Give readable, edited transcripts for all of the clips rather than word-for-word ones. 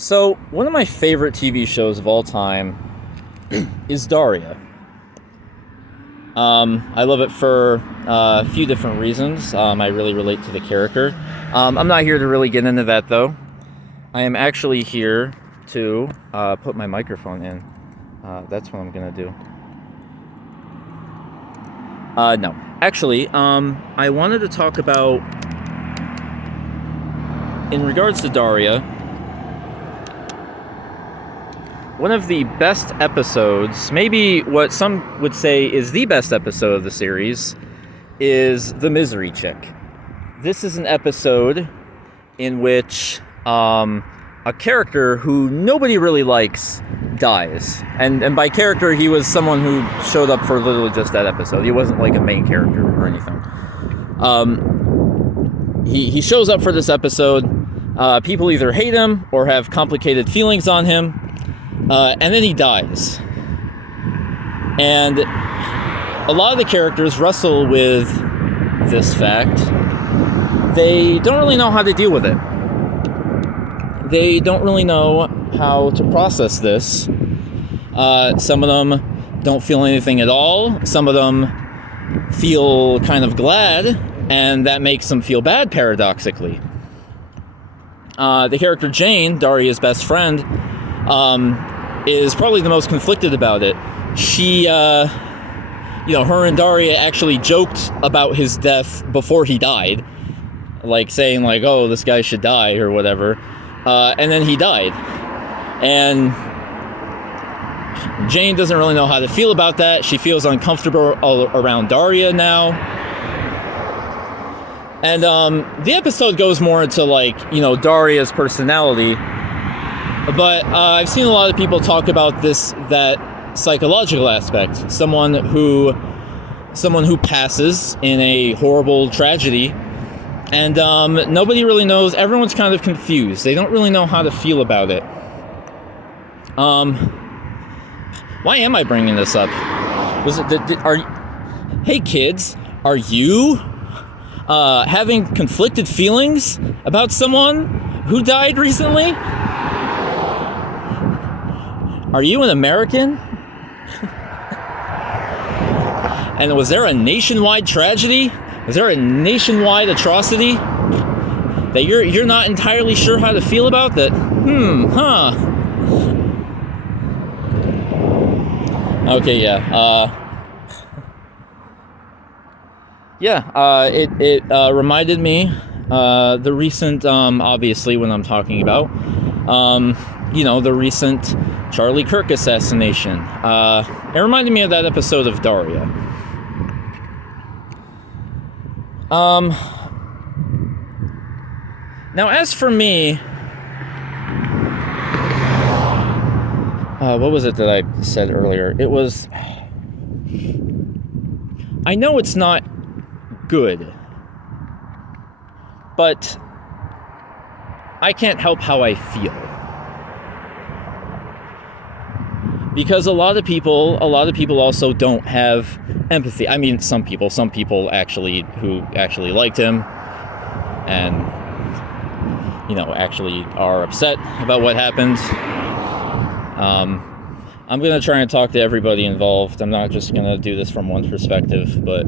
So, one of my favorite TV shows of all time is Daria. I love it for a few different reasons. I really relate to the character. I'm not here to really get into that, though. I am actually here to put my microphone in. That's what I'm going to do. No. Actually, I wanted to talk about, in regards to Daria, one of the best episodes, maybe what some would say is the best episode of the series, is The Misery Chick. This is an episode in which a character who nobody really likes dies. And by character, he was someone who showed up for literally just that episode. He wasn't like a main character or anything. He shows up for this episode. People either hate him or have complicated feelings on him. And then he dies. And a lot of the characters wrestle with this fact. They don't really know how to deal with it. They don't really know how to process this. Some of them don't feel anything at all. Some of them feel kind of glad, and that makes them feel bad, paradoxically. The character Jane, Daria's best friend, is probably the most conflicted about it. She, her and Daria actually joked about his death before he died. Like saying like, oh, this guy should die or whatever. And then he died. And Jane doesn't really know how to feel about that. She feels uncomfortable around Daria now. And the episode goes more into Daria's personality. But I've seen a lot of people talk about that psychological aspect. Someone who passes in a horrible tragedy, and nobody really knows. Everyone's kind of confused. They don't really know how to feel about it. Why am I bringing this up? Hey kids, are you having conflicted feelings about someone who died recently? Are you an American? And was there a nationwide tragedy? Was there a nationwide atrocity that you're not entirely sure how to feel about? That, Okay, yeah. It reminded me the recent, obviously, when I'm talking about, the recent Charlie Kirk assassination. It reminded me of that episode of Daria. Now, as for me, what was it that I said earlier? It was, I know it's not good, but I can't help how I feel. Because a lot of people also don't have empathy. I mean, some people actually who actually liked him and, actually are upset about what happened. I'm going to try and talk to everybody involved. I'm not just going to do this from one perspective, but,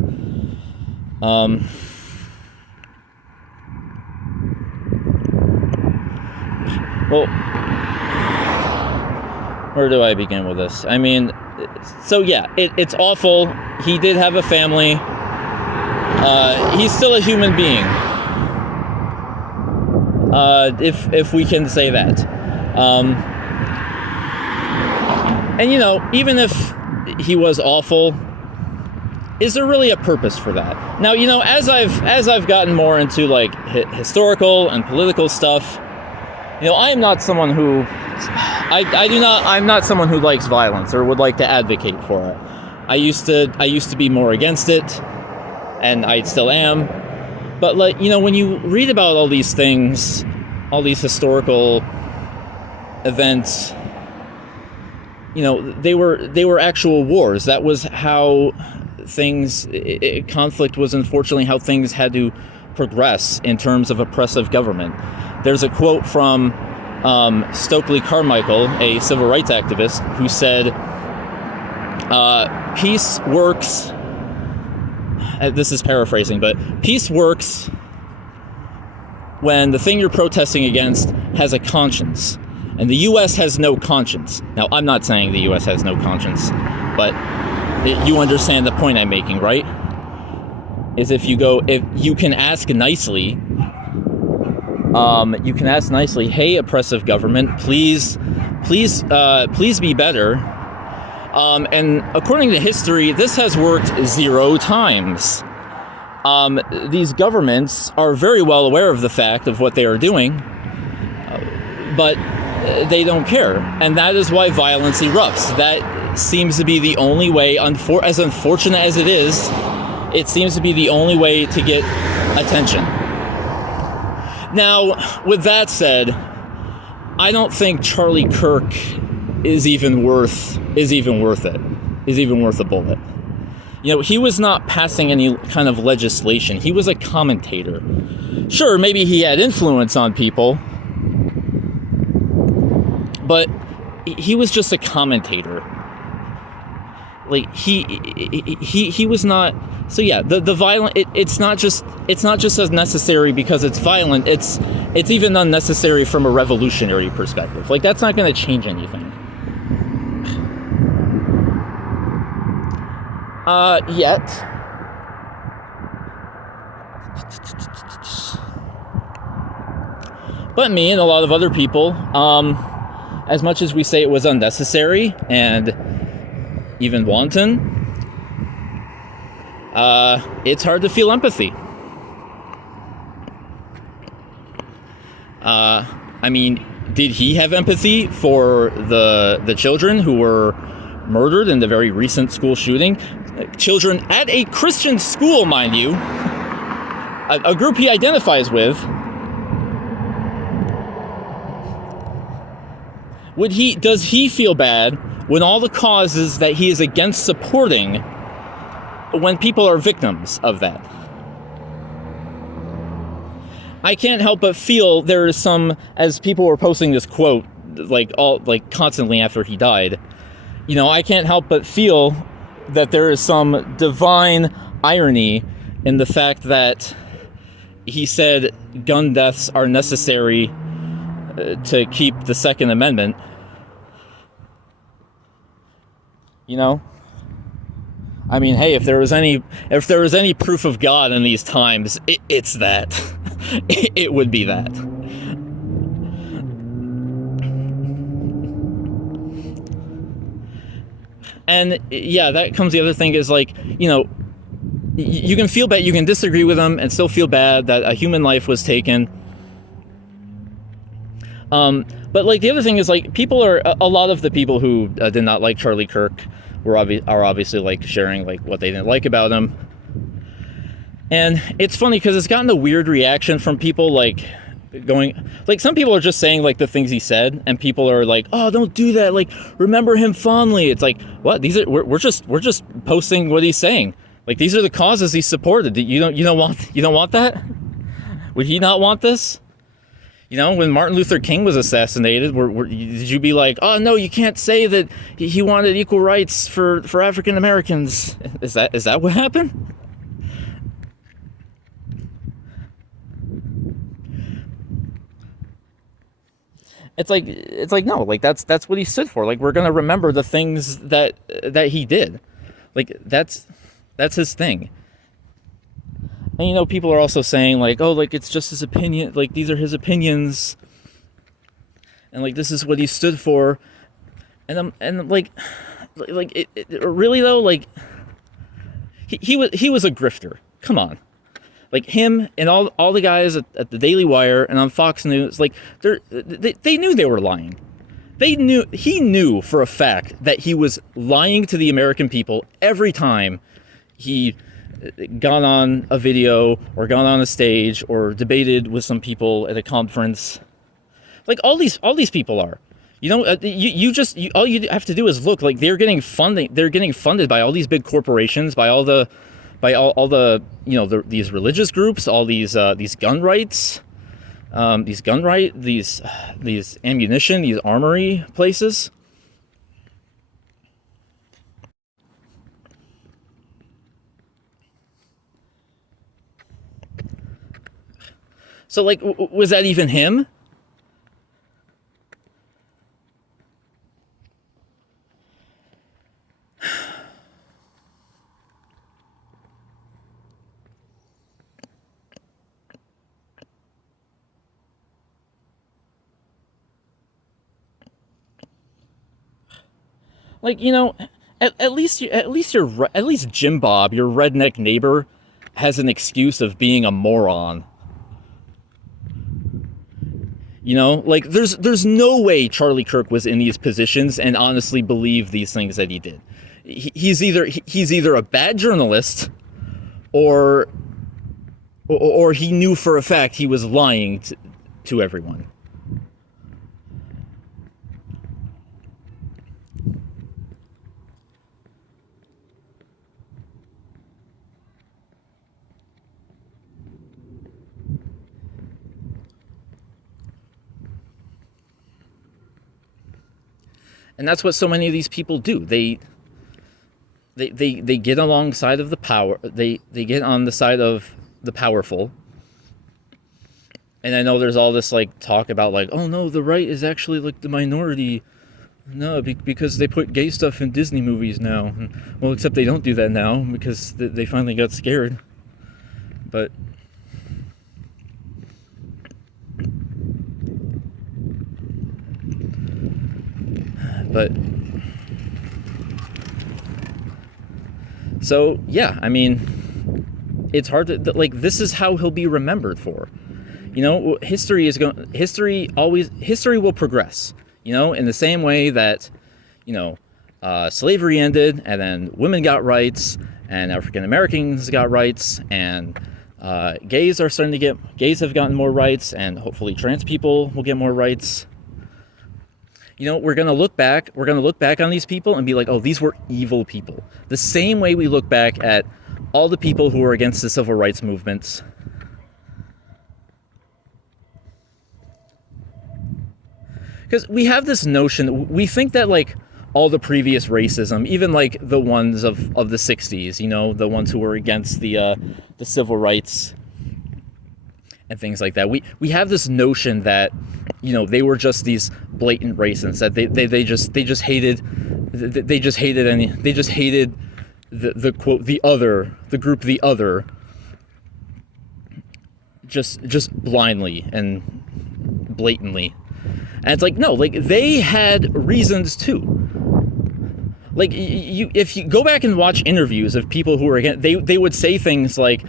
well, where do I begin with this? I mean, so yeah, it's awful. He did have a family. He's still a human being. If we can say that. And even if he was awful, is there really a purpose for that? Now, as I've gotten more into historical and political stuff, I am not someone who I'm not someone who likes violence or would like to advocate for it. I used to be more against it, and I still am. But when you read about all these things, all these historical events, they were actual wars. That was how conflict was unfortunately how things had to progress in terms of oppressive government. There's a quote from Stokely Carmichael, a civil rights activist, who said, peace works, this is paraphrasing, but peace works when the thing you're protesting against has a conscience. And the U.S. has no conscience. Now, I'm not saying the U.S. has no conscience, but you understand the point I'm making, right? Is if you can ask nicely, hey, oppressive government, please be better. And according to history, this has worked 0 times. These governments are very well aware of the fact of what they are doing, but they don't care. And that is why violence erupts. That seems to be the only way, as unfortunate as it is, it seems to be the only way to get attention. Now, with that said, I don't think Charlie Kirk is even worth it. Is even worth a bullet. You know, he was not passing any kind of legislation. He was a commentator. Sure, maybe he had influence on people, but he was just a commentator. Like he was not. So yeah, the violent. It's not just as necessary because it's violent. It's even unnecessary from a revolutionary perspective. Like, that's not going to change anything. Yet. But me and a lot of other people, as much as we say it was unnecessary and even wanton, it's hard to feel empathy. I mean, did he have empathy for the children who were murdered in the very recent school shooting? Children at a Christian school, mind you, a group he identifies with. Does he feel bad when all the causes that he is against supporting, when people are victims of that? I can't help but feel there is some, as people were posting this quote, constantly after he died, you know, I can't help but feel that there is some divine irony in the fact that he said gun deaths are necessary to keep the Second Amendment. You know? I mean, hey, if there was any proof of God in these times, it's that. It would be that. And yeah, that comes the other thing is, like, you know, you can feel bad, you can disagree with them and still feel bad that a human life was taken. But like, the other thing is, like, a lot of the people who did not like Charlie Kirk are obviously like sharing like what they didn't like about him. And it's funny because it's gotten a weird reaction from people, like, going, like, some people are just saying like the things he said, and people are like, oh, don't do that, like, remember him fondly. It's like, what? We're just posting what he's saying. Like, these are the causes he supported. You don't want that? Would he not want this? You know, when Martin Luther King was assassinated, did you be like, oh no, you can't say that he wanted equal rights for African Americans? Is that what happened? It's like no, like that's what he stood for. Like, we're gonna remember the things that he did. Like, that's his thing. And, you know, people are also saying, like, oh, like, it's just his opinion, like, these are his opinions, and like, this is what he stood for. And like really though, like, he was a grifter. Come on. Like, him and all the guys at the Daily Wire and on Fox News, like, they knew they were lying. He knew for a fact that he was lying to the American people every time he got on a video or got on a stage or debated with some people at a conference. Like, all these people are. You know, all you have to do is look. Like, they're getting funded by all these big corporations, by all the you know, these religious groups, all these gun rights these gun right, these ammunition, these armory places. So, like, was that even him? Like, at least Jim Bob, your redneck neighbor, has an excuse of being a moron. Like, there's no way Charlie Kirk was in these positions and honestly believed these things that he did. He's either a bad journalist, or he knew for a fact he was lying to everyone. And that's what so many of these people do. They get alongside of the power. They get on the side of the powerful. And I know there's all this like talk about like, oh no, the right is actually like the minority. No, because they put gay stuff in Disney movies now. Well, except they don't do that now because they finally got scared. But so yeah, I mean, it's hard to like. This is how he'll be remembered for. History will progress. In the same way that, slavery ended, and then women got rights, and African Americans got rights, and gays have gotten more rights, and hopefully trans people will get more rights. We're gonna look back on these people and be like, oh, these were evil people. The same way we look back at all the people who were against the civil rights movements. Because we have this notion, we think that like all the previous racism, even like the ones of the 60s, the ones who were against the civil rights and things like that. We have this notion that, they were just these blatant racists, that they just hated the quote the group the other just blindly and blatantly. And it's like, no, like they had reasons too. Like if you go back and watch interviews of people who were against, they would say things like,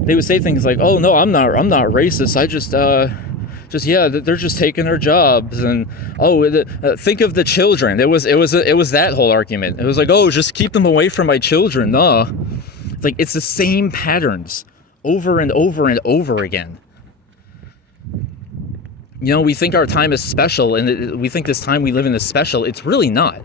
oh no, I'm not racist. I just they're just taking their jobs, and think of the children. It was that whole argument. It was like, oh, just keep them away from my children. No, like it's the same patterns over and over and over again. We think our time is special, and we think this time we live in is special. It's really not.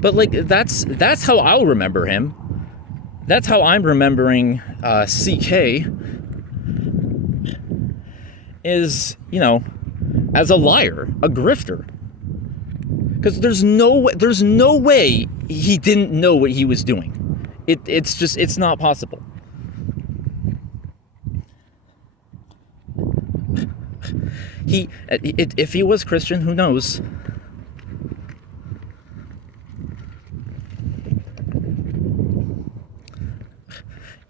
But like that's how I'll remember him. That's how I'm remembering CK. Is, as a liar, a grifter. Because there's no way he didn't know what he was doing. It's not possible. If he was Christian, who knows?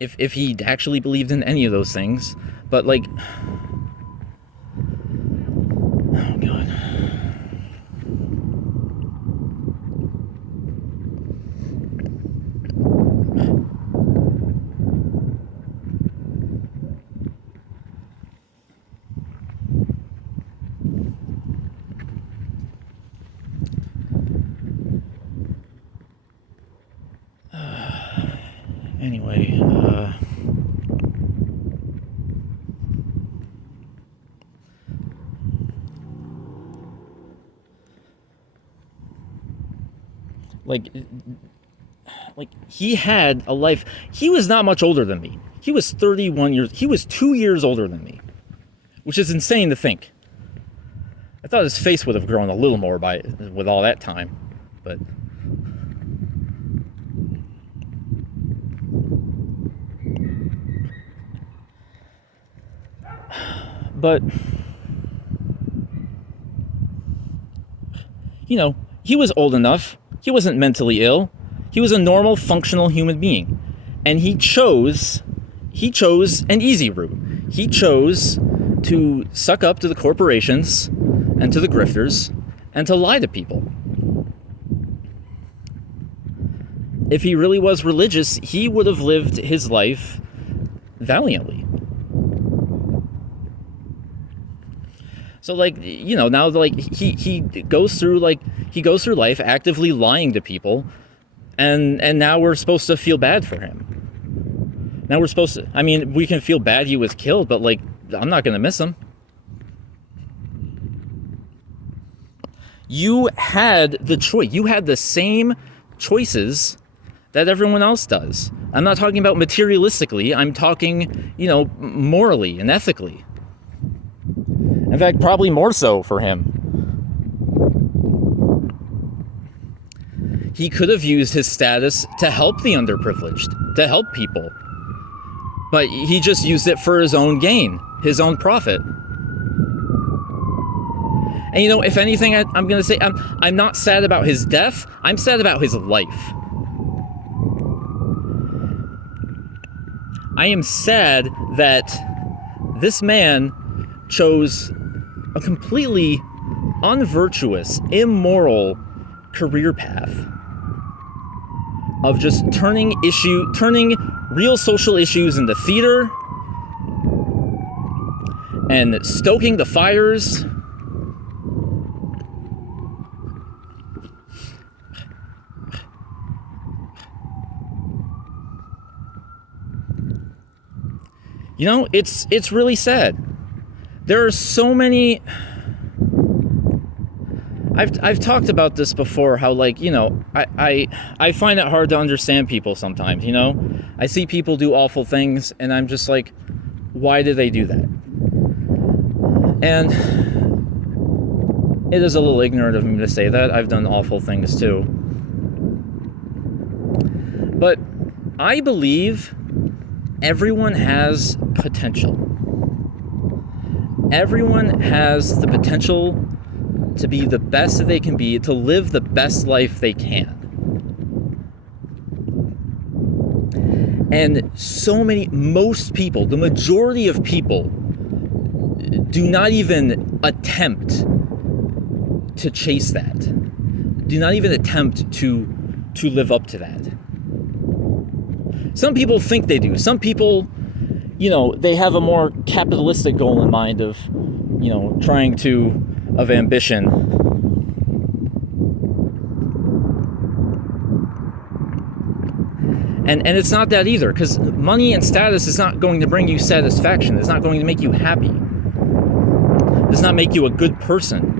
If he actually believed in any of those things, but like, oh God. Anyway, Like he had a life. He was not much older than me. He was 31 years. He was 2 years older than me, which is insane to think. I thought his face would have grown a little more with all that time, but he was old enough. He wasn't mentally ill. He was a normal, functional human being. And he chose an easy route. He chose to suck up to the corporations and to the grifters and to lie to people. If he really was religious, he would have lived his life valiantly. So now he goes through life actively lying to people, and now we're supposed to feel bad for him. Now we can feel bad he was killed, but I'm not gonna miss him. You had the choice. You had the same choices that everyone else does. I'm not talking about materialistically. I'm talking, morally and ethically. In fact, probably more so for him. He could have used his status to help the underprivileged, to help people. But he just used it for his own gain, his own profit. And if anything, I'm going to say I'm not sad about his death. I'm sad about his life. I am sad that this man chose a completely unvirtuous, immoral career path of just turning real social issues into theater and stoking the fires. It's really sad. There are so many. I've talked about this before, how I find it hard to understand people sometimes, I see people do awful things and I'm just like, why do they do that? And it is a little ignorant of me to say that. I've done awful things too. But I believe everyone has potential. Everyone has the potential to be the best that they can be, to live the best life they can. And most people, the majority of people, do not even attempt to chase that. Do not even attempt to live up to that. Some people think they do. Some people, they have a more capitalistic goal in mind of ambition. And it's not that either, because money and status is not going to bring you satisfaction. It's not going to make you happy. It does not make you a good person.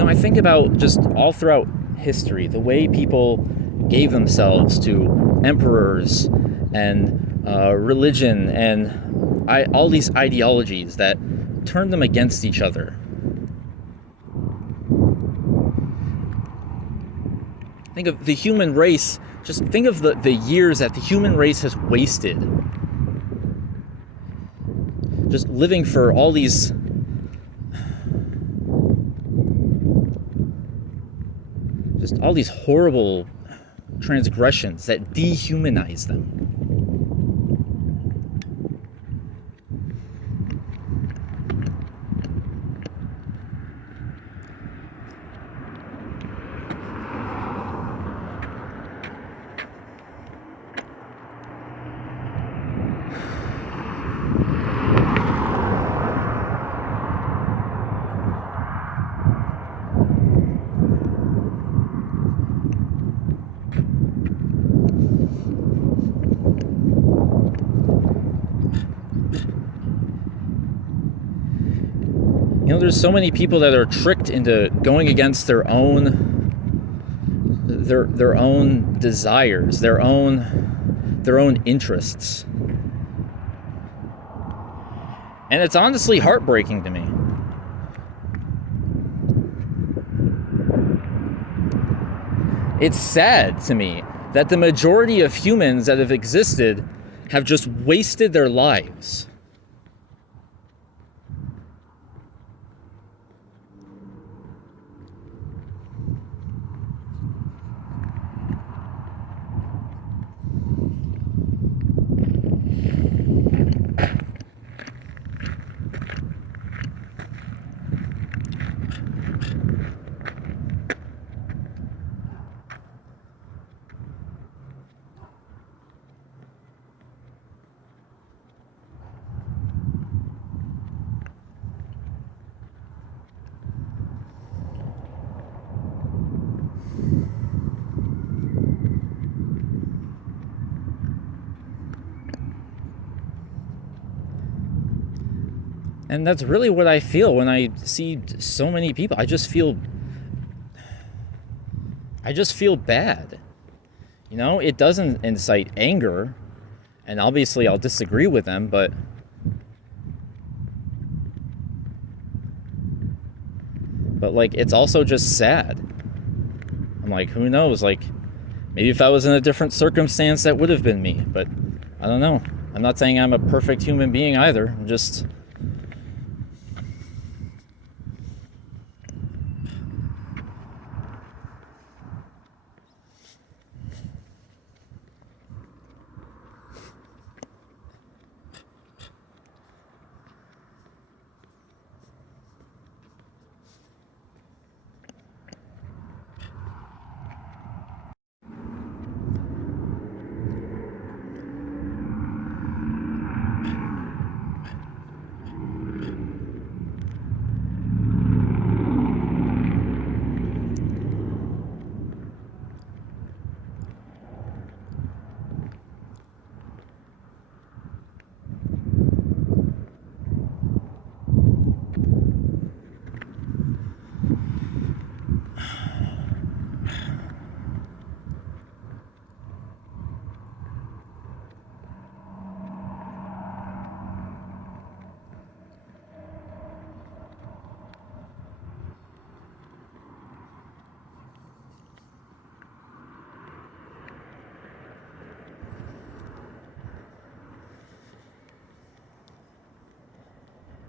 I think about just all throughout history, the way people gave themselves to emperors and religion and all these ideologies that turned them against each other. Think of the human race, just think of the years that the human race has wasted. Just living for all these horrible transgressions that dehumanize them. There's so many people that are tricked into going against their own desires, their own interests. And it's honestly heartbreaking to me. It's sad to me that the majority of humans that have existed have just wasted their lives. And that's really what I feel when I see so many people. I just feel bad. It doesn't incite anger, and obviously I'll disagree with them, but like, it's also just sad. I'm like, who knows? Like, maybe if I was in a different circumstance, that would have been me, but I don't know. I'm not saying I'm a perfect human being either. I'm just...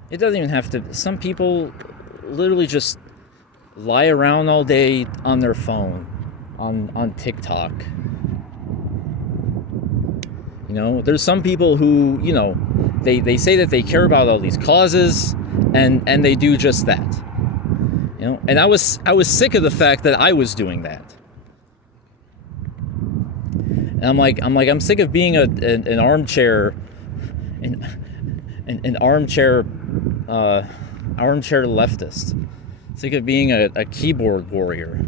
It doesn't even have to... Some people literally just lie around all day on their phone, on TikTok. There's some people who, they say that they care about all these causes, and they do just that. And I was sick of the fact that I was doing that. And I'm sick of being an armchair, an armchair leftist. Sick of being a keyboard warrior.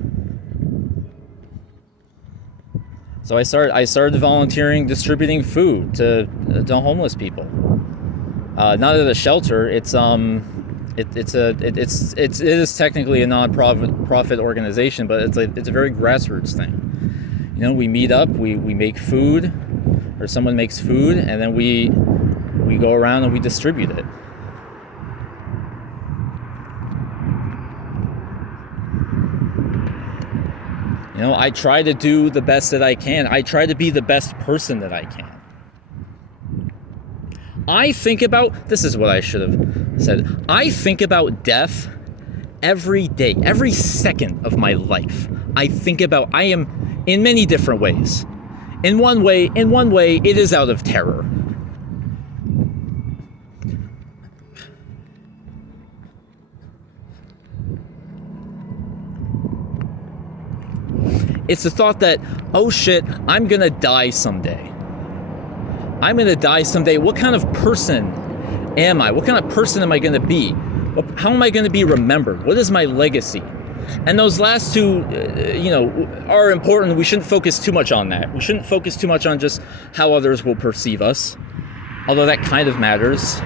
So I started volunteering, distributing food to homeless people. Not at a shelter. It is technically a non-profit organization, but it's a very grassroots thing. We meet up, we make food, or someone makes food, and then we go around and we distribute it. I try to do the best that I can. I try to be the best person that I can. This is what I should have said. I think about death every day, every second of my life. I am in many different ways. In one way, it is out of terror. It's the thought that, oh shit, I'm gonna die someday. What kind of person am I? What kind of person am I gonna be? How am I gonna be remembered? What is my legacy? And those last two, are important. We shouldn't focus too much on that. We shouldn't focus too much on just how others will perceive us, although that kind of matters.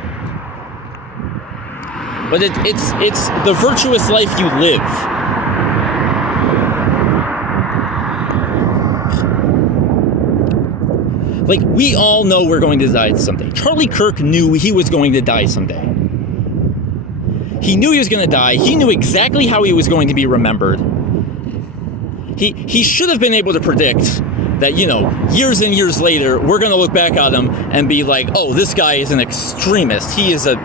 but it's the virtuous life you live. Like, we all know we're going to die someday. Charlie Kirk knew he was going to die someday. He knew he was going to die. He knew exactly how he was going to be remembered. He should have been able to predict that, years and years later, we're going to look back at him and be like, oh, this guy is an extremist. He is a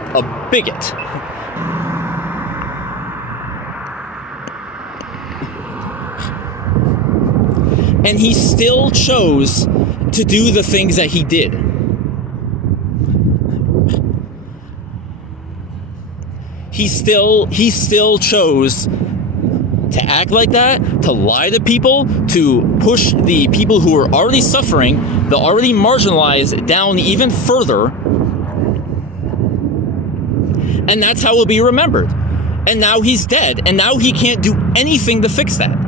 bigot. And he still chose to do the things that he did. He still chose to act like that, to lie to people, to push the people who are already suffering, the already marginalized, down even further. And that's how he'll be remembered. And now he's dead, and now he can't do anything to fix that.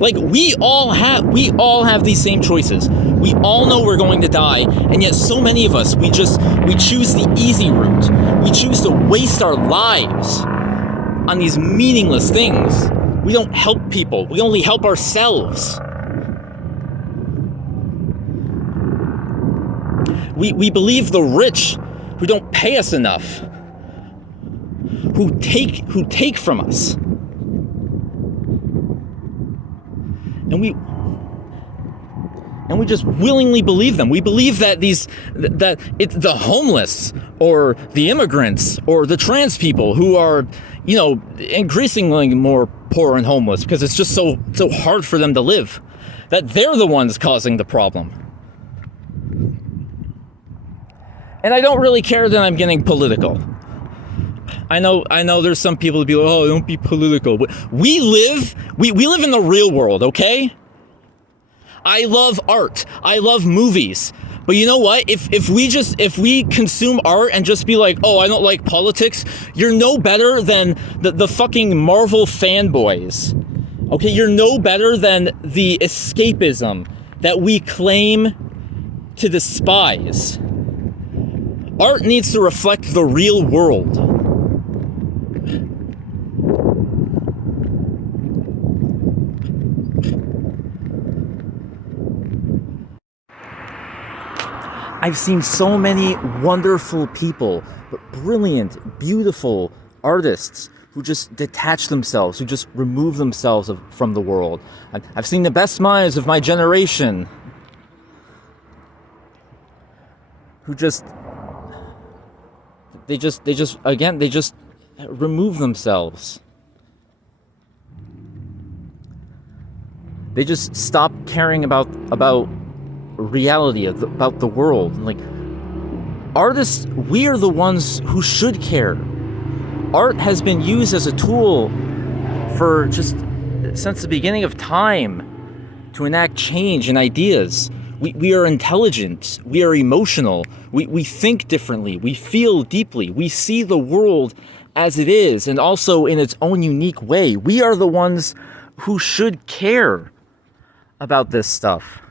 Like, we all have these same choices. We all know we're going to die, and yet so many of us, we choose the easy route. We choose to waste our lives on these meaningless things. We don't help people. We only help ourselves. We believe the rich who don't pay us enough, who take from us. And we just willingly believe them. We believe that it's the homeless or the immigrants or the trans people who are, increasingly more poor and homeless because it's just so hard for them to live, that they're the ones causing the problem. And I don't really care that I'm getting political. I know there's some people who be like, oh, don't be political. But we live in the real world, okay? I love art. I love movies. But you know what? If we consume art and just be like, oh, I don't like politics, you're no better than the fucking Marvel fanboys. Okay, you're no better than the escapism that we claim to despise. Art needs to reflect the real world. I've seen so many wonderful people, brilliant, beautiful artists who just detach themselves, who just remove themselves from the world. I've seen the best minds of my generation who just remove themselves. They just stop caring about reality, about the world. Like, artists, we are the ones who should care. Art has been used as a tool for just since the beginning of time to enact change and ideas. We are intelligent, we are emotional, we think differently, we feel deeply, we see the world as it is and also in its own unique way. We are the ones who should care about this stuff.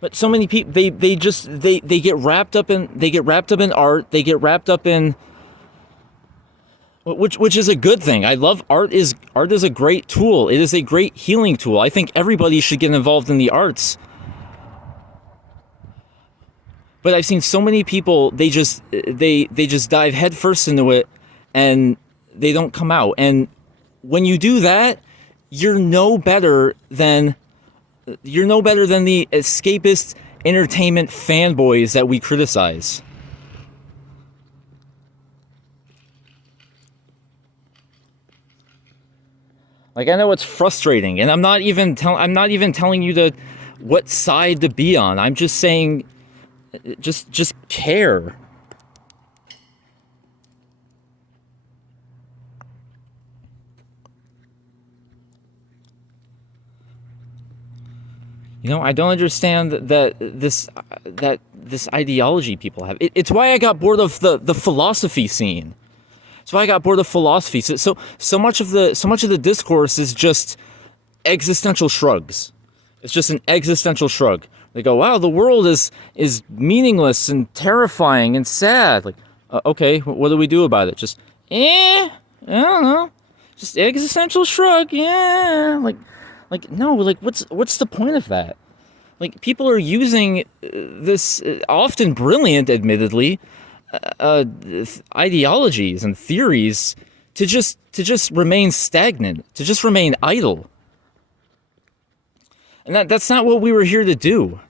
But so many people, they get wrapped up in art. They get wrapped up in, which is a good thing. I love art. Art is a great tool. It is a great healing tool. I think everybody should get involved in the arts. But I've seen so many people, they just dive headfirst into it and they don't come out. And when you do that, you're no better than the escapist entertainment fanboys that we criticize. Like, I know it's frustrating, and I'm not even telling you what side to be on. I'm just saying, just care. I don't understand that this ideology people have. It's why I got bored of the philosophy scene. It's why I got bored of philosophy. So much of the discourse is just existential shrugs. It's just an existential shrug. They go, wow, the world is meaningless and terrifying and sad. Like, okay, what do we do about it? Just, I don't know. Just existential shrug, yeah. Like no, like what's the point of that? Like, people are using this often brilliant, admittedly, ideologies and theories to just remain stagnant, to just remain idle. And that's not what we were here to do.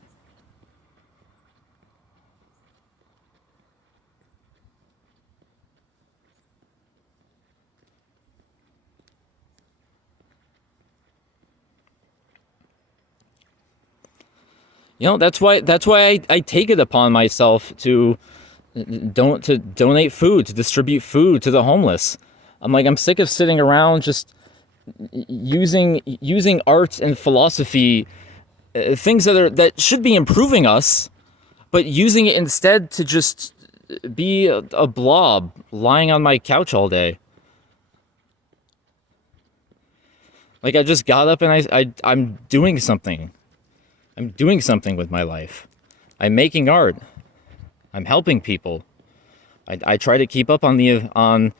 You know, that's why I take it upon myself to donate food, to distribute food to the homeless. I'm sick of sitting around just using art and philosophy, things that should be improving us, but using it instead to just be a blob lying on my couch all day. Like, I just got up and I'm doing something. I'm doing something with my life. I'm making art. I'm helping people. I try to keep up on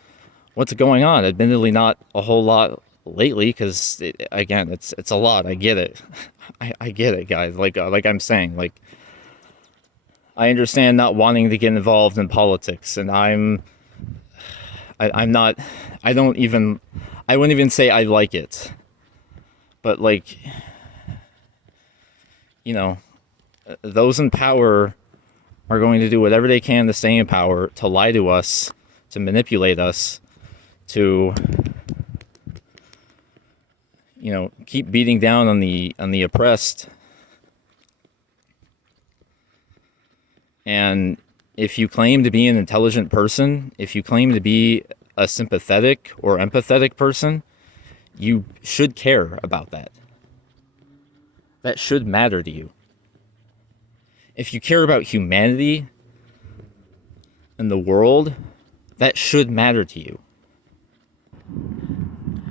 what's going on. Admittedly, not a whole lot lately, because again, it's a lot. I get it. I get it, guys. Like I'm saying, like, I understand not wanting to get involved in politics, and I'm not. I wouldn't even say I like it, but like, you know, those in power are going to do whatever they can to stay in power, to lie to us, to manipulate us, to, you know, keep beating down on the oppressed. And if you claim to be an intelligent person, if you claim to be a sympathetic or empathetic person, you should care about that. That should matter to you. If you care about humanity and the world, that should matter to you.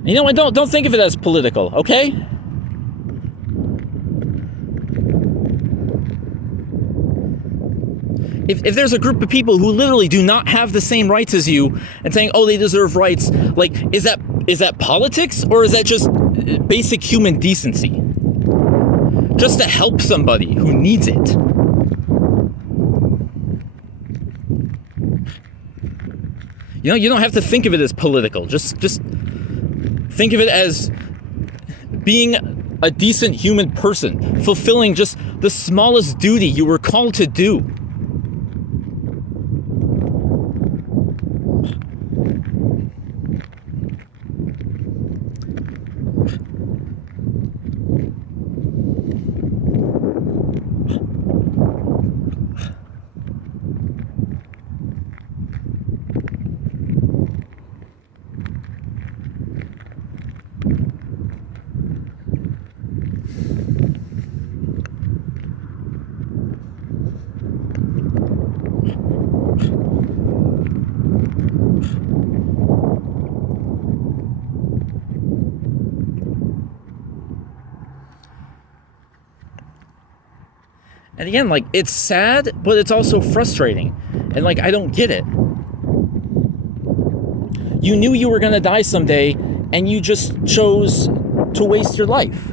You know what? Don't think of it as political, okay? If there's a group of people who literally do not have the same rights as you and saying, oh, they deserve rights, like, is that politics, or is that just basic human decency? Just to help somebody who needs it. You know, you don't have to think of it as political. Just think of it as being a decent human person, fulfilling just the smallest duty you were called to do. And again, like, it's sad, but it's also frustrating. And, like, I don't get it. You knew you were going to die someday, and you just chose to waste your life.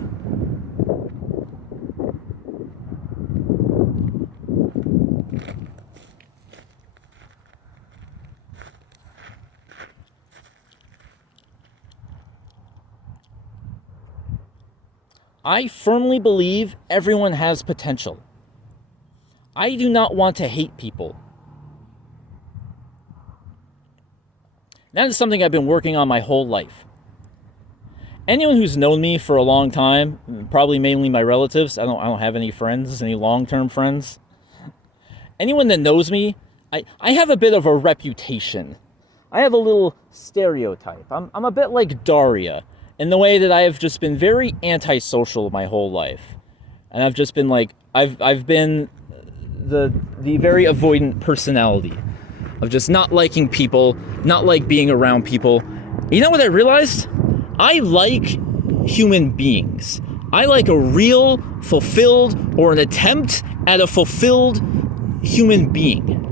I firmly believe everyone has potential. I do not want to hate people. That is something I've been working on my whole life. Anyone who's known me for a long time, probably mainly my relatives, I don't have any friends, any long-term friends. Anyone that knows me, I have a bit of a reputation. I have a little stereotype. I'm a bit like Daria in the way that I have just been very antisocial my whole life. And I've just been like, I've been the very avoidant personality of just not liking people, not like being around people. You know what I realized? I like human beings. I like a real, fulfilled, or an attempt at a fulfilled human being.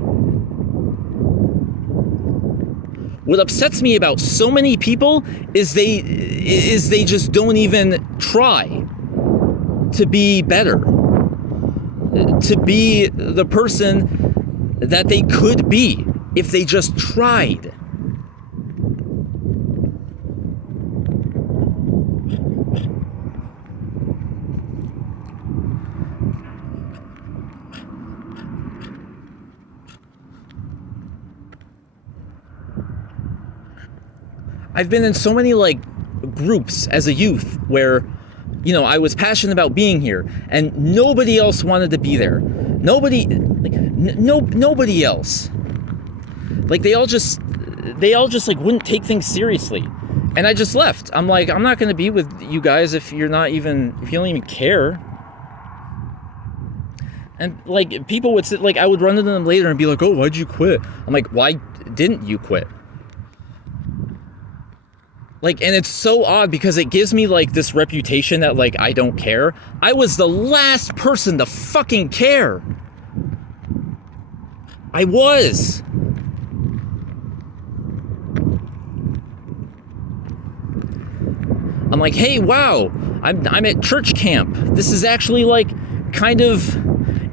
What upsets me about so many people is they just don't even try to be better, to be the person that they could be if they just tried. I've been in so many groups as a youth where, I was passionate about being here, and nobody else wanted to be there. Nobody else. They all just wouldn't take things seriously, and I just left. I'm like, I'm not going to be with you guys if you don't even care. And people would sit, I would run into them later and be like, oh, why'd you quit? I'm like, why didn't you quit? And it's so odd because it gives me this reputation that I don't care. I was the last person to fucking care. I was. I'm like, hey, wow, I'm at church camp. This is actually kind of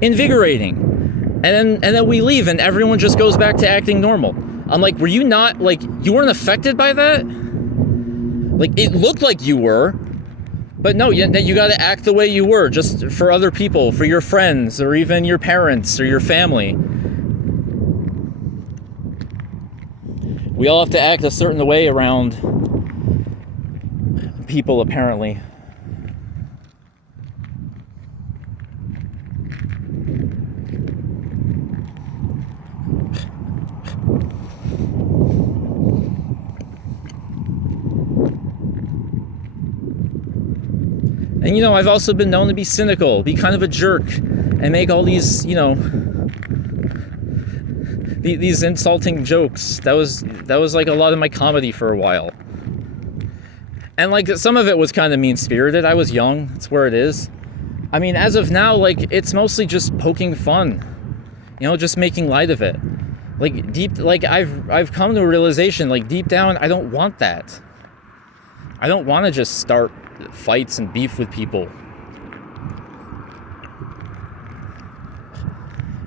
invigorating. And then we leave and everyone just goes back to acting normal. I'm like, were you not you weren't affected by that? It looked like you were, but no, you got to act the way you were, just for other people, for your friends, or even your parents, or your family. We all have to act a certain way around people, apparently. And I've also been known to be cynical, be kind of a jerk, and make all these, these insulting jokes. That was a lot of my comedy for a while. And some of it was kind of mean-spirited. I was young. That's where it is. I mean, as of now, it's mostly just poking fun. Just making light of it. I've come to a realization, deep down, I don't want that. I don't want to just start fights and beef with people.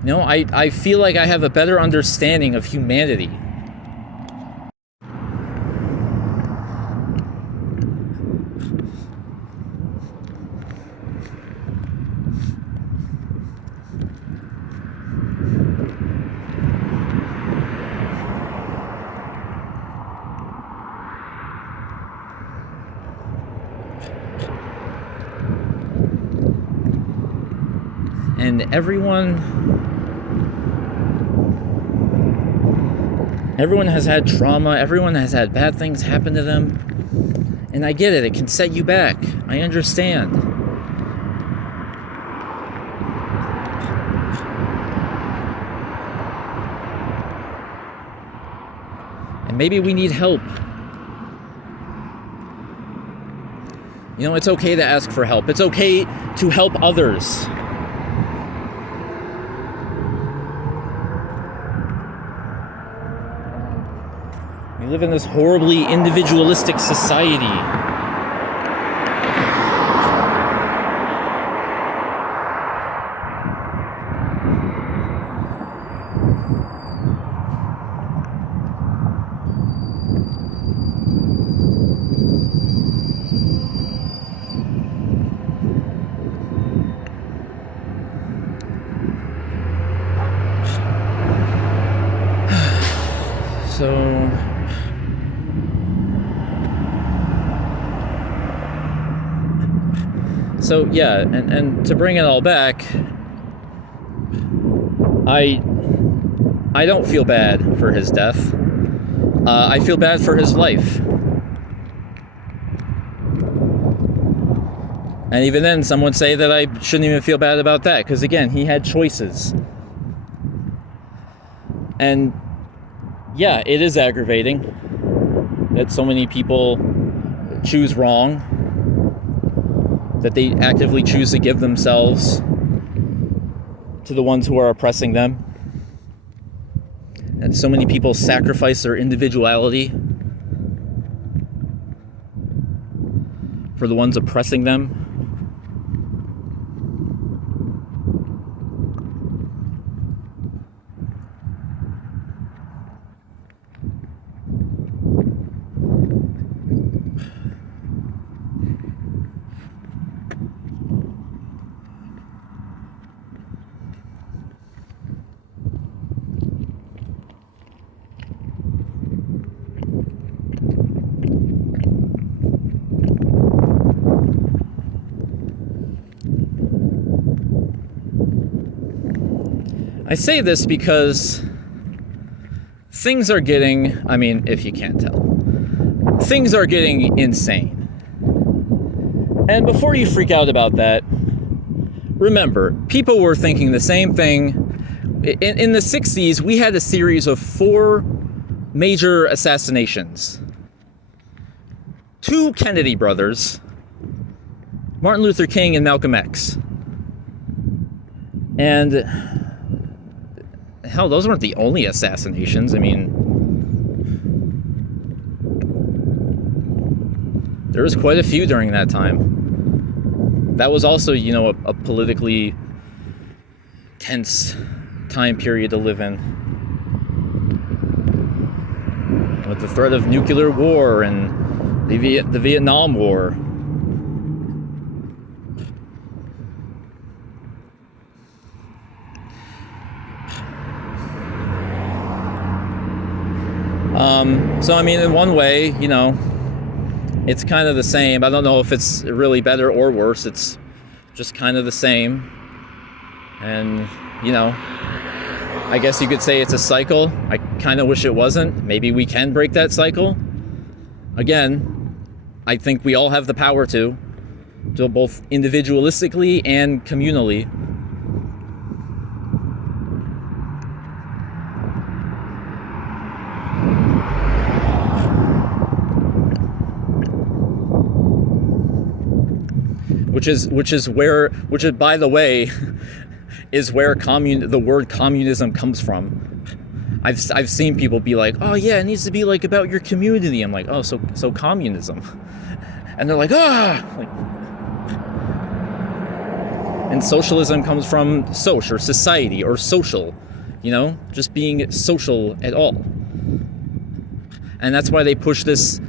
I feel like I have a better understanding of humanity. And everyone has had trauma, everyone has had bad things happen to them. And I get it, it can set you back. I understand. And maybe we need help. It's okay to ask for help. It's okay to help others. We live in this horribly individualistic society. So yeah, and to bring it all back, I don't feel bad for his death. I feel bad for his life. And even then, some would say that I shouldn't even feel bad about that, because again, he had choices. And yeah, it is aggravating that so many people choose wrong. that they actively choose to give themselves to the ones who are oppressing them. And so many people sacrifice their individuality for the ones oppressing them. I say this because things are getting, I mean, if you can't tell, things are getting insane. And before you freak out about that, remember, people were thinking the same thing. In the 60s, we had a series of 4 major assassinations. 2 Kennedy brothers, Martin Luther King and Malcolm X. And hell, those weren't the only assassinations. I mean, there was quite a few during that time. That was also, you know, a politically tense time period to live in, with the threat of nuclear war and the Vietnam War. So, I mean, in one way, you know, it's kind of the same. I don't know if it's really better or worse. It's just kind of the same. And, you know, I guess you could say it's a cycle. I kind of wish it wasn't. Maybe we can break that cycle. Again, I think we all have the power to both individualistically and communally. Which is by the way is where the word communism comes from. I've seen people be like, oh yeah, it needs to be like about your community. I'm like, oh, so communism. And they're like, like, and socialism comes from soc or society or social, you know, just being social at all. And that's why they push this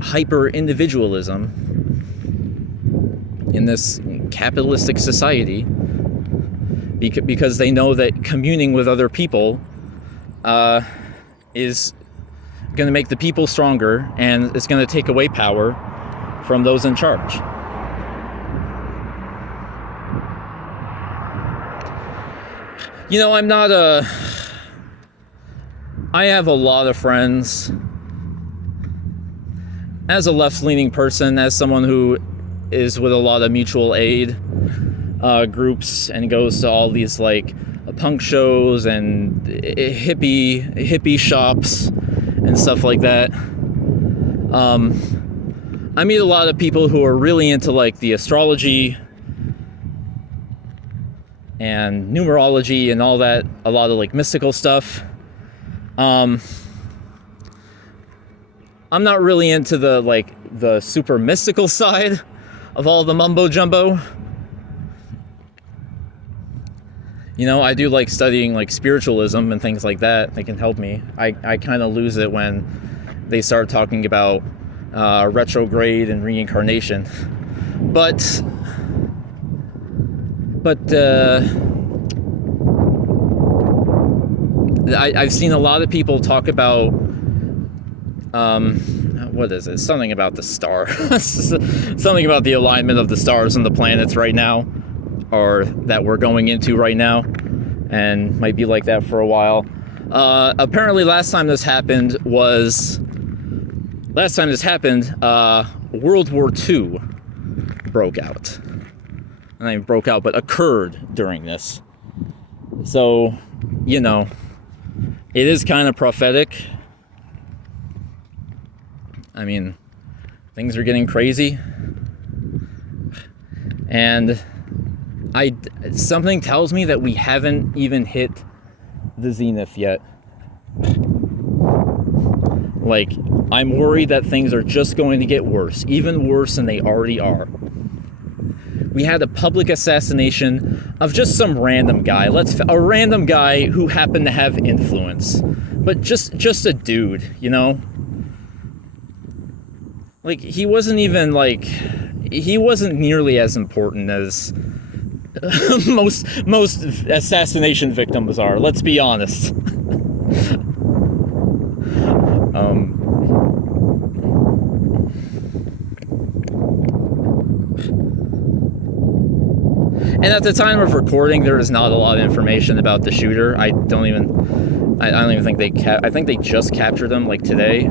hyper individualism in this capitalistic society, because they know that communing with other people is going to make the people stronger, and it's going to take away power from those in charge. You know, I have a lot of friends. As a left-leaning person, as someone who is with a lot of mutual aid groups and goes to all these like punk shows and hippie shops and stuff like that. I meet a lot of people who are really into like the astrology and numerology and all that, a lot of like mystical stuff. I'm not really into the super mystical side of all the mumbo jumbo. You know, I do like studying like spiritualism and things like that. They can help me. I kind of lose it when they start talking about retrograde and reincarnation. But I've seen a lot of people talk about what is it? Something about the star. Something about the alignment of the stars and the planets right now, or that we're going into right now, and might be like that for a while. Apparently last time this happened, World War II broke out. Not even broke out, but occurred during this. So, you know, it is kind of prophetic. I mean, things are getting crazy. And something tells me that we haven't even hit the zenith yet. Like, I'm worried that things are just going to get worse, even worse than they already are. We had a public assassination of just some random guy. A random guy who happened to have influence. But just a dude, you know? Like, he wasn't nearly as important as most assassination victims are, let's be honest. And at the time of recording, there is not a lot of information about the shooter. I don't even think I think they just captured him, like, today,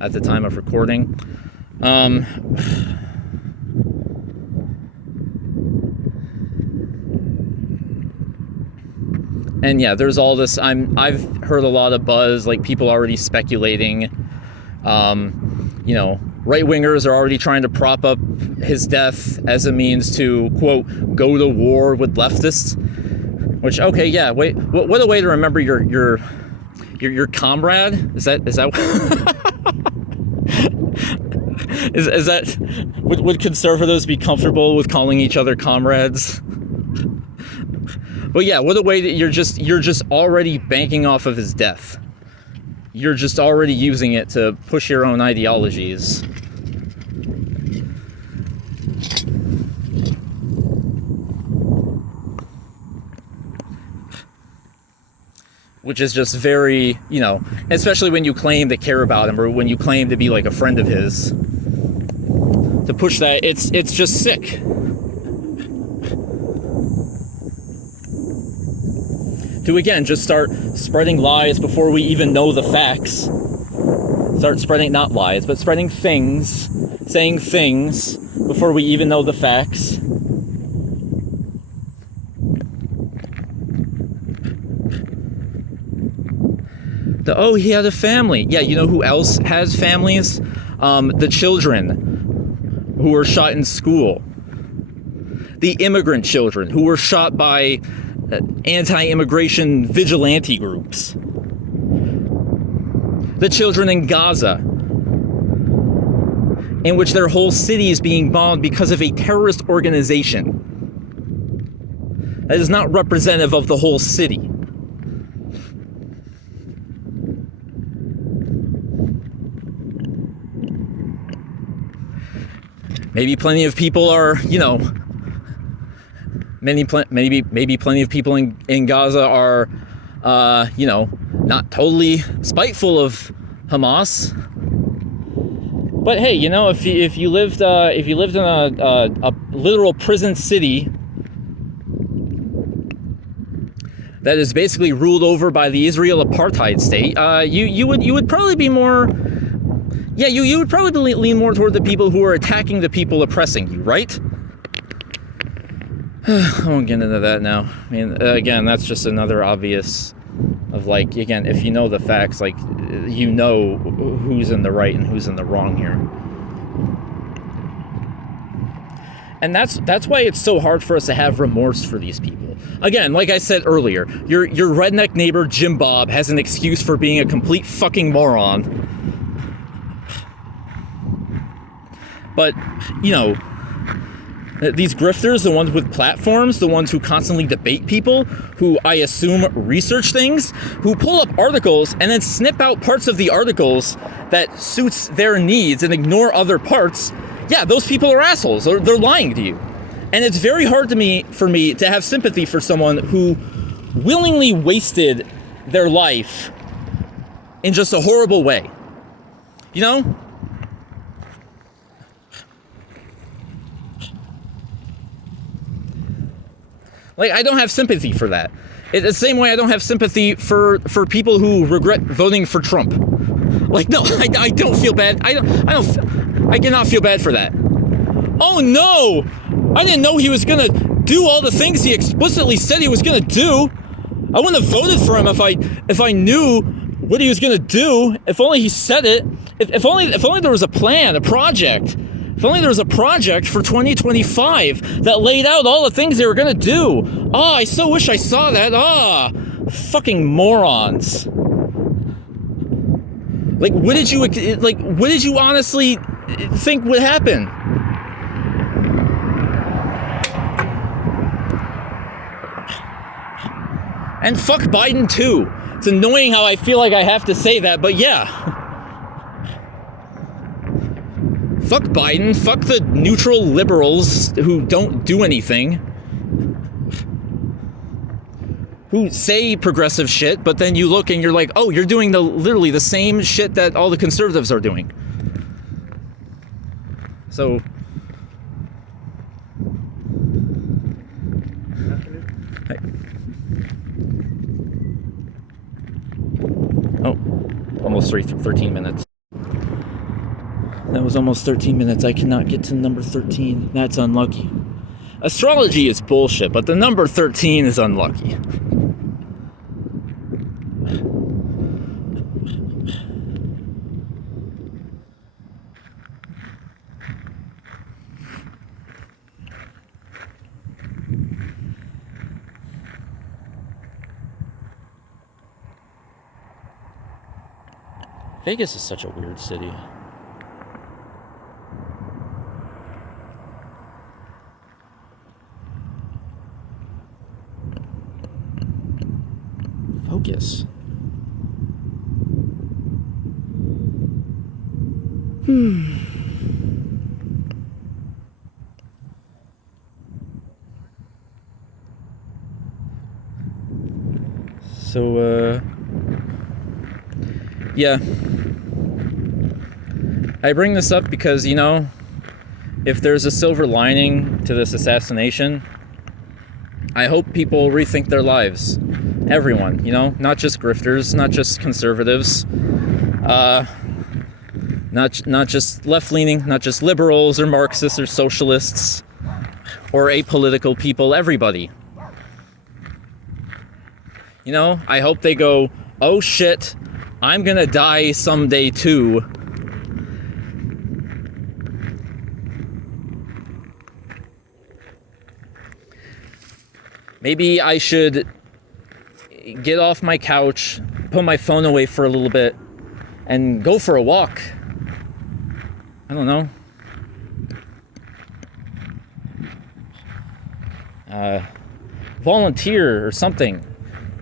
at the time of recording. And yeah, there's all this. I've heard a lot of buzz, like people already speculating. You know, right-wingers are already trying to prop up his death as a means to, quote, go to war with leftists. Which, okay, yeah, wait, what a way to remember your comrade? Is that is that would conservatives be comfortable with calling each other comrades? But yeah, what a way that you're just already banking off of his death. You're just already using it to push your own ideologies. Which is just very, you know, especially when you claim to care about him or when you claim to be like a friend of his. To push that, it's just sick. To again, just start spreading lies before we even know the facts. Start spreading, not lies, but spreading things, saying things before we even know the facts. Oh, he had a family. Yeah, you know who else has families? The children who were shot in school. The immigrant children who were shot by anti-immigration vigilante groups. The children in Gaza, in which their whole city is being bombed because of a terrorist organization that is not representative of the whole city. Maybe plenty of people are, you know, maybe plenty of people in Gaza are, you know, not totally spiteful of Hamas. But hey, you know, if you lived in a literal prison city that is basically ruled over by the Israel apartheid state, you would probably be more. Yeah, you would probably lean more toward the people who are attacking the people oppressing you, right? I won't get into that now. I mean, again, that's just another obvious of, like, again, if you know the facts, like, you know who's in the right and who's in the wrong here. And that's why it's so hard for us to have remorse for these people. Again, like I said earlier, your redneck neighbor Jim Bob has an excuse for being a complete fucking moron. But, you know, these grifters, the ones with platforms, the ones who constantly debate people, who I assume research things, who pull up articles and then snip out parts of the articles that suits their needs and ignore other parts, yeah, those people are assholes. They're lying to you. And it's very hard for me to have sympathy for someone who willingly wasted their life in just a horrible way. You know? Like, I don't have sympathy for that. It's the same way I don't have sympathy for people who regret voting for Trump. Like, no, I don't feel bad. I cannot feel bad for that. Oh no! I didn't know he was gonna do all the things he explicitly said he was gonna do. I wouldn't have voted for him if I knew what he was gonna do. If only he said it. If only there was a plan, a project If only there was a project for 2025 that laid out all the things they were gonna do. I so wish I saw that. Fucking morons. Like, what did you honestly think would happen? And fuck Biden too. It's annoying how I feel like I have to say that, but yeah. Fuck Biden, fuck the neutral liberals who don't do anything. Who say progressive shit, but then you look and you're like, oh, you're doing literally the same shit that all the conservatives are doing. So... Hi. Oh, almost 13 minutes. That was almost 13 minutes. I cannot get to number 13. That's unlucky. Astrology is bullshit, but the number 13 is unlucky. Vegas is such a weird city. Focus. So, yeah. I bring this up because, you know, if there's a silver lining to this assassination, I hope people rethink their lives. Everyone, you know, not just grifters, not just conservatives, not just left-leaning, not just liberals or Marxists or socialists or apolitical people, everybody. You know, I hope they go, oh shit, I'm gonna die someday too. Maybe I should get off my couch, put my phone away for a little bit, and go for a walk. I don't know. Volunteer or something.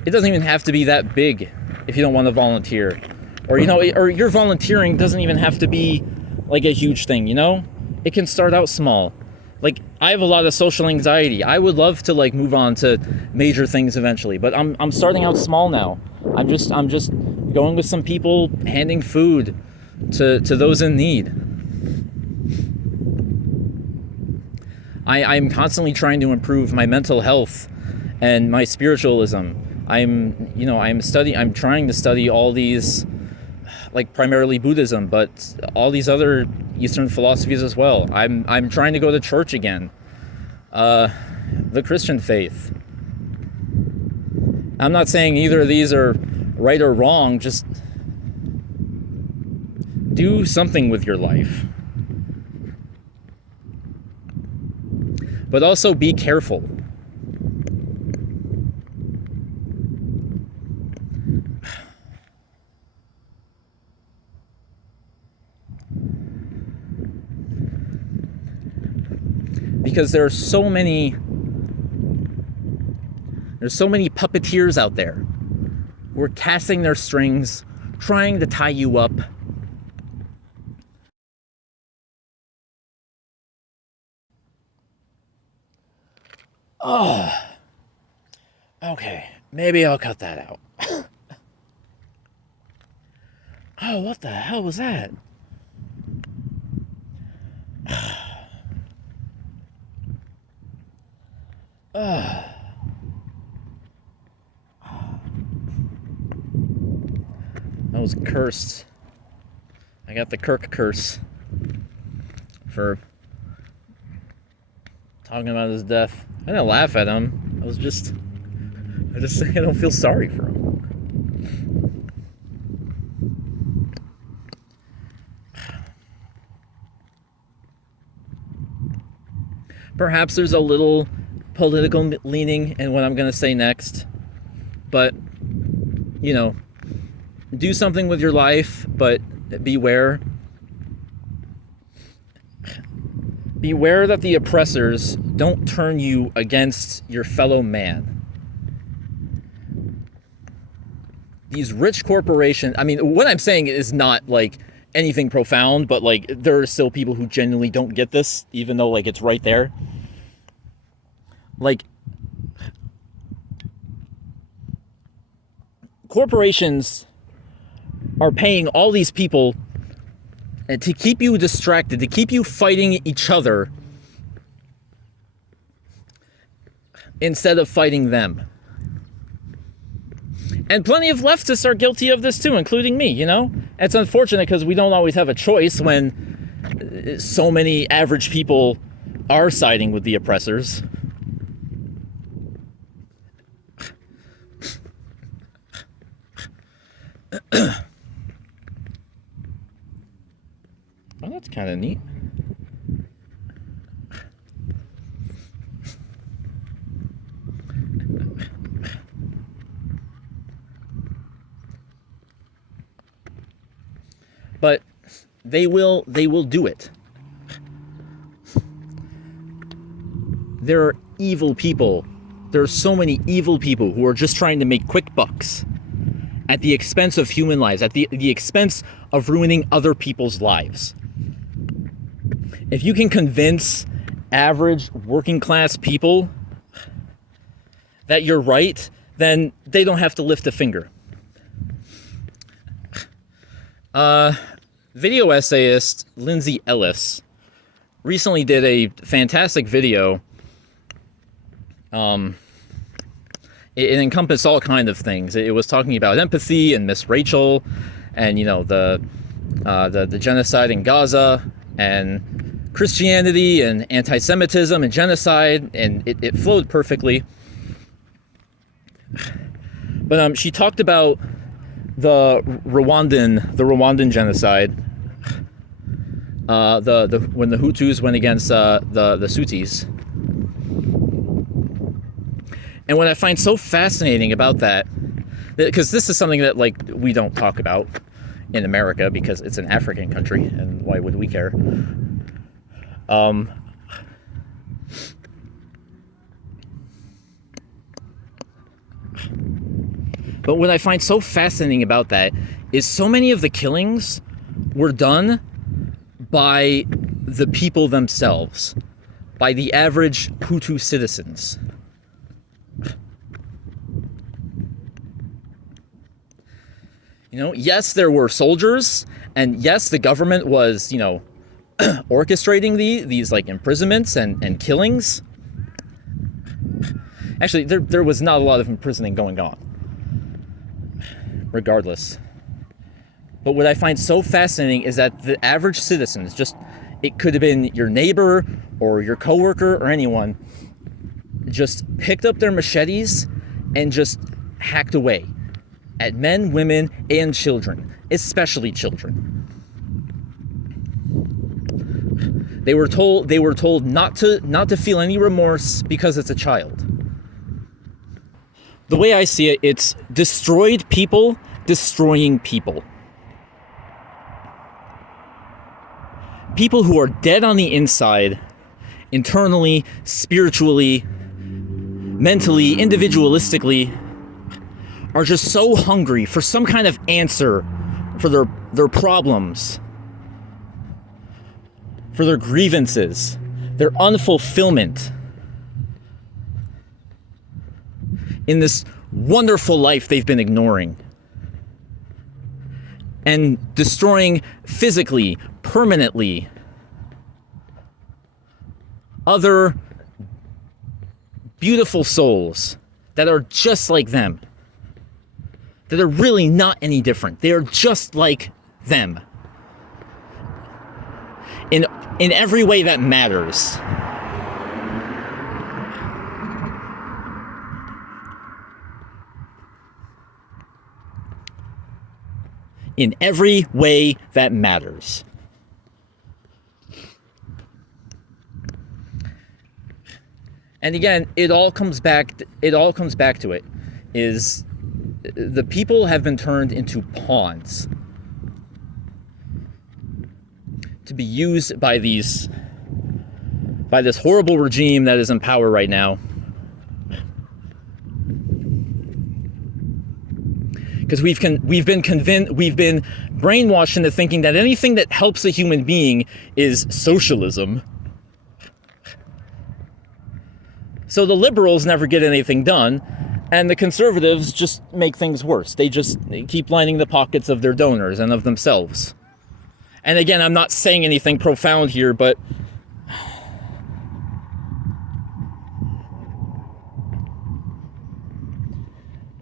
It doesn't even have to be that big if you don't want to volunteer. Or, you know, or your volunteering doesn't even have to be like a huge thing, you know? It can start out small. Like, I have a lot of social anxiety. I would love to like move on to major things eventually, but I'm starting out small now. I'm just going with some people, handing food to those in need. I'm constantly trying to improve my mental health and my spiritualism. I'm trying to study all these, like primarily Buddhism, but all these other Eastern philosophies as well. I'm trying to go to church again. The Christian faith. I'm not saying either of these are right or wrong, just do something with your life. But also be careful. Because there's so many puppeteers out there who are casting their strings, trying to tie you up. Oh, okay, maybe I'll cut that out. Oh, what the hell was that? That was cursed. I got the Kirk curse for talking about his death. I didn't laugh at him. I just think I don't feel sorry for him. Perhaps there's a little political leaning in what I'm going to say next. But, do something with your life, but beware. Beware that the oppressors don't turn you against your fellow man. These rich corporations, what I'm saying is not like anything profound, but like there are still people who genuinely don't get this, even though like it's right there. Like, corporations are paying all these people to keep you distracted, to keep you fighting each other instead of fighting them. And plenty of leftists are guilty of this too, including me, It's unfortunate because we don't always have a choice when so many average people are siding with the oppressors. Oh, that's kind of neat. But they will do it. There are evil people. There are so many evil people who are just trying to make quick bucks at the expense of human lives, at the expense of ruining other people's lives. If you can convince average working class people that you're right, then they don't have to lift a finger. Video essayist Lindsay Ellis recently did a fantastic video. It encompassed all kinds of things. It was talking about empathy and Miss Rachel, and the genocide in Gaza, and Christianity and anti-Semitism and genocide, and it flowed perfectly. But she talked about the Rwandan genocide, when the Hutus went against the Tutsis. And what I find so fascinating about that, because this is something that like we don't talk about in America because it's an African country, and why would we care? But what I find so fascinating about that is so many of the killings were done by the people themselves, by the average Hutu citizens. Yes, there were soldiers, and yes, the government was, orchestrating these like imprisonments and killings. Actually, there was not a lot of imprisoning going on, regardless. But what I find so fascinating is that the average citizens, it could have been your neighbor or your coworker or anyone, just picked up their machetes and just hacked away at men, women, and children, especially children. They were told not to feel any remorse because it's a child. The way I see it, it's destroyed people destroying people. People who are dead on the inside, internally, spiritually, mentally, individualistically, are just so hungry for some kind of answer for their problems, for their grievances, their unfulfillment in this wonderful life they've been ignoring, and destroying physically, permanently, other beautiful souls that are just like them, that are really not any different. They are just like them in every way that matters. In every way that matters. And again, it all comes back to it, is the people have been turned into pawns to be used by this horrible regime that is in power right now. Because we've been brainwashed into thinking that anything that helps a human being is socialism. So the liberals never get anything done, and the conservatives just make things worse. They just keep lining the pockets of their donors and of themselves. And again, I'm not saying anything profound here, but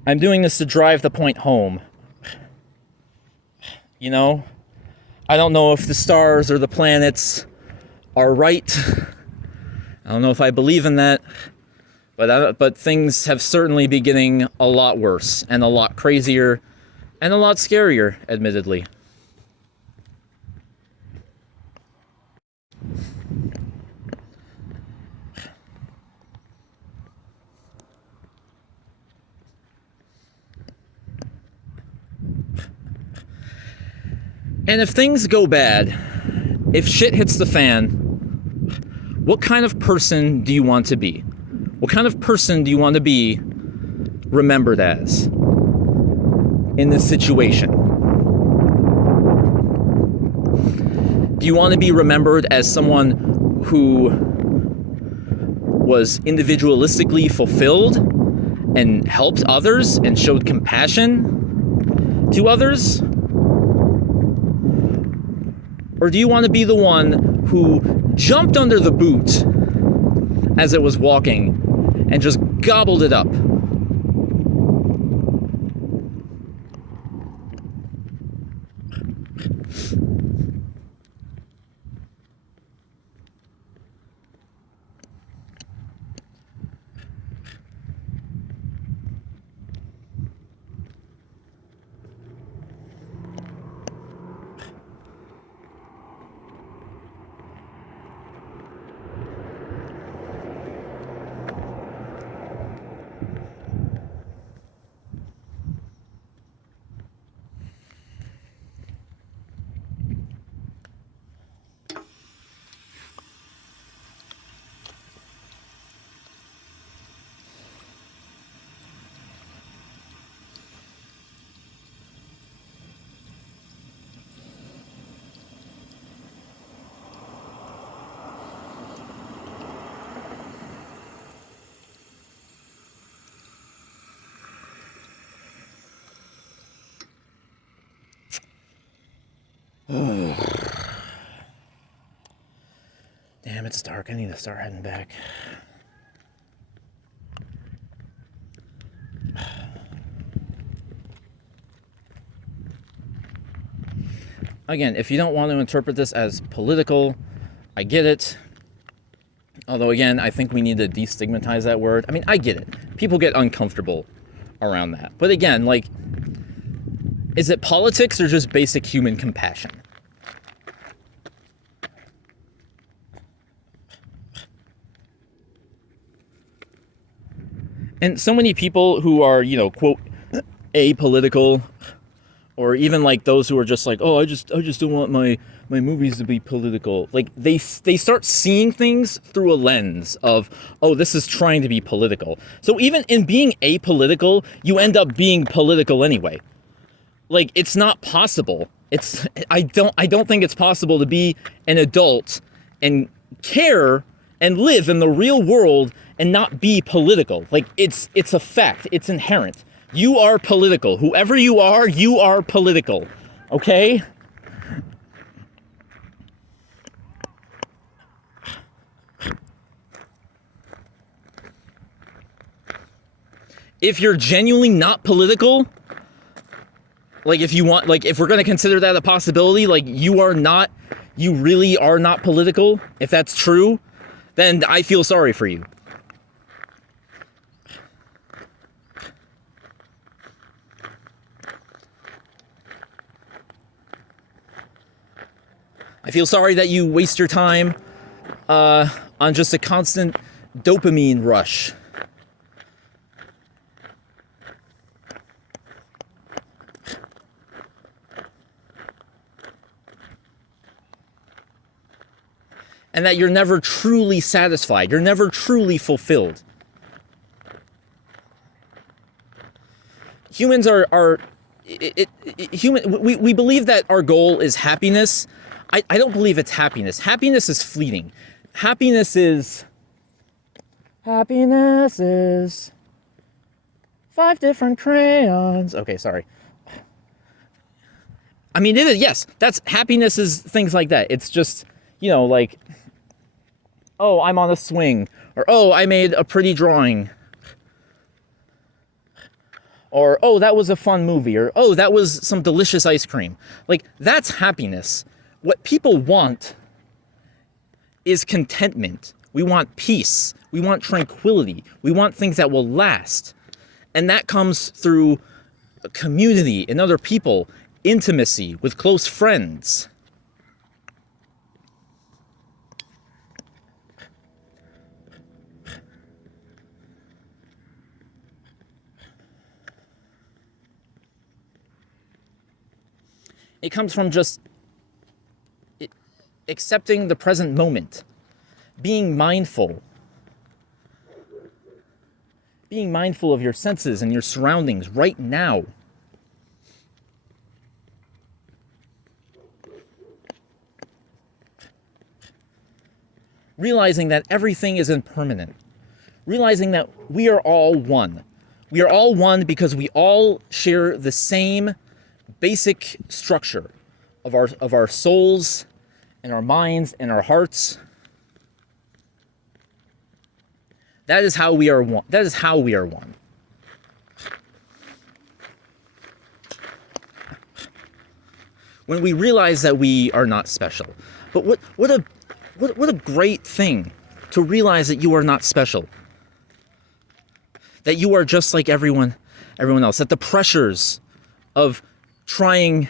I'm doing this to drive the point home. You know, I don't know if the stars or the planets are right. I don't know if I believe in that. But things have certainly been getting a lot worse and a lot crazier and a lot scarier, admittedly. And if things go bad, if shit hits the fan, what kind of person do you want to be? What kind of person do you want to be remembered as in this situation? Do you want to be remembered as someone who was individualistically fulfilled and helped others and showed compassion to others? Or do you want to be the one who jumped under the boot as it was walking and just gobbled it up? Damn, it's dark. I need to start heading back. Again, if you don't want to interpret this as political, I get it. Although, again, I think we need to destigmatize that word. I mean, I get it. People get uncomfortable around that. But again, like, is it politics or just basic human compassion? And so many people who are, you know, quote, apolitical, or even like those who are just like, oh, I just don't want my movies to be political. Like they start seeing things through a lens of, oh, this is trying to be political. So even in being apolitical, you end up being political anyway. Like, it's not possible. I don't think it's possible to be an adult and care and live in the real world and not be political. Like, it's a fact. It's inherent. You are political. Whoever you are political. Okay? If you're genuinely not political, like if we're going to consider that a possibility, like you really are not political, if that's true, then I feel sorry for you. I feel sorry that you waste your time on just a constant dopamine rush. And that you're never truly satisfied. You're never truly fulfilled. Humans we believe that our goal is happiness. I don't believe it's happiness. Happiness is fleeting. Happiness is 5 different crayons. Okay, sorry. I mean, it is, yes, that's happiness is things like that. It's just, like, oh, I'm on a swing, or oh, I made a pretty drawing, or oh, that was a fun movie, or oh, that was some delicious ice cream. Like, that's happiness. What people want is contentment. We want peace. We want tranquility. We want things that will last. And that comes through community and other people, intimacy with close friends. It comes from just accepting the present moment, being mindful of your senses and your surroundings right now. Realizing that everything is impermanent. Realizing that we are all one. We are all one because we all share the same basic structure of our souls and our minds and our hearts. That is how we are one. That is how we are one. When we realize that we are not special. But what a great thing to realize that you are not special. That you are just like everyone else. That the pressures of trying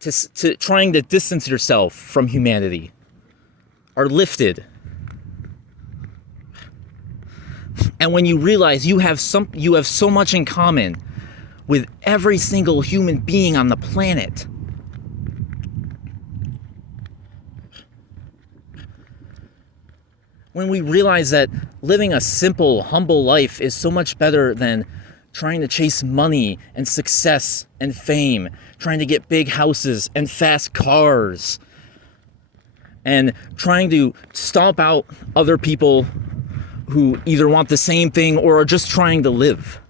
to distance yourself from humanity are lifted. And when you realize you have so much in common with every single human being on the planet. When we realize that living a simple, humble life is so much better than trying to chase money and success and fame, trying to get big houses and fast cars, and trying to stomp out other people who either want the same thing or are just trying to live.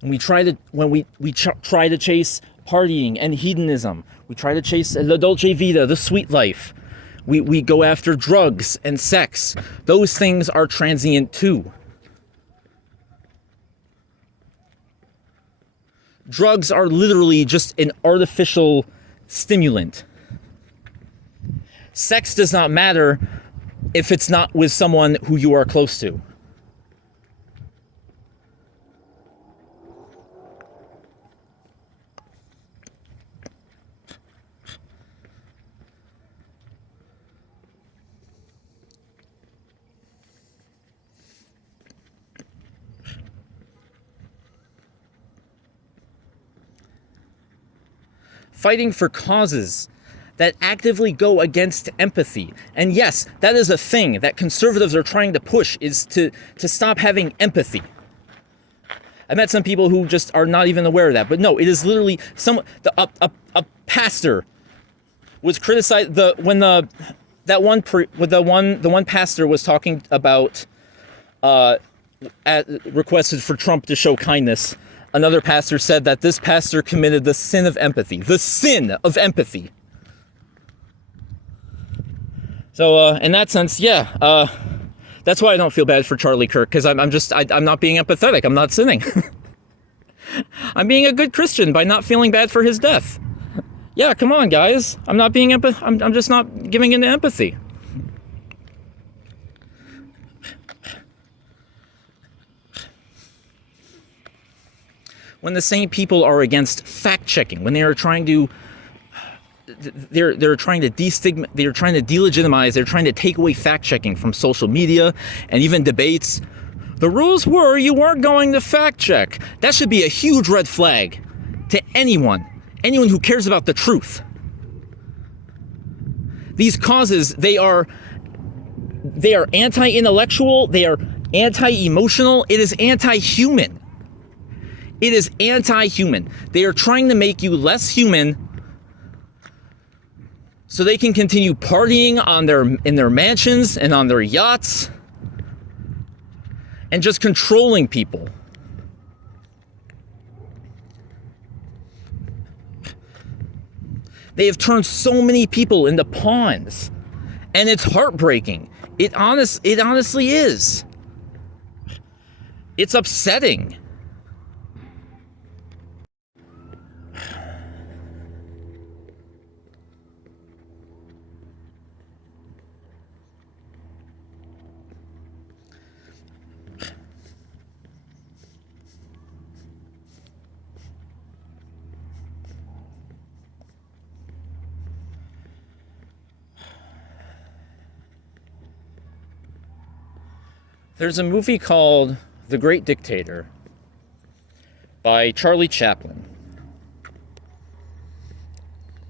And we try to, when we try to chase partying and hedonism, we try to chase la dolce vita, the sweet life. We go after drugs and sex. Those things are transient too. Drugs are literally just an artificial stimulant. Sex does not matter if it's not with someone who you are close to. Fighting for causes that actively go against empathy. And yes, that is a thing that conservatives are trying to push, is to stop having empathy. I met some people who just are not even aware of that. But no, it is literally a pastor was criticized the one pastor was talking about requested for Trump to show kindness. Another pastor said that this pastor committed the sin of empathy. The sin of empathy. So, in that sense, yeah, that's why I don't feel bad for Charlie Kirk, because I'm not being empathetic. I'm not sinning. I'm being a good Christian by not feeling bad for his death. Yeah, come on, guys. I'm not being I'm just not giving into empathy. when the same people are against fact-checking, when they are trying to they're trying to they're trying to delegitimize, they're trying to take away fact-checking from social media and even debates. The rules were you weren't going to fact-check. That should be a huge red flag to anyone who cares about the truth. These causes, they are anti-intellectual, they are anti-emotional, it is anti-human. It is anti-human. They are trying to make you less human so they can continue partying in their mansions and on their yachts and just controlling people. They have turned so many people into pawns, and it's heartbreaking. It honestly is. It's upsetting. There's a movie called The Great Dictator by Charlie Chaplin.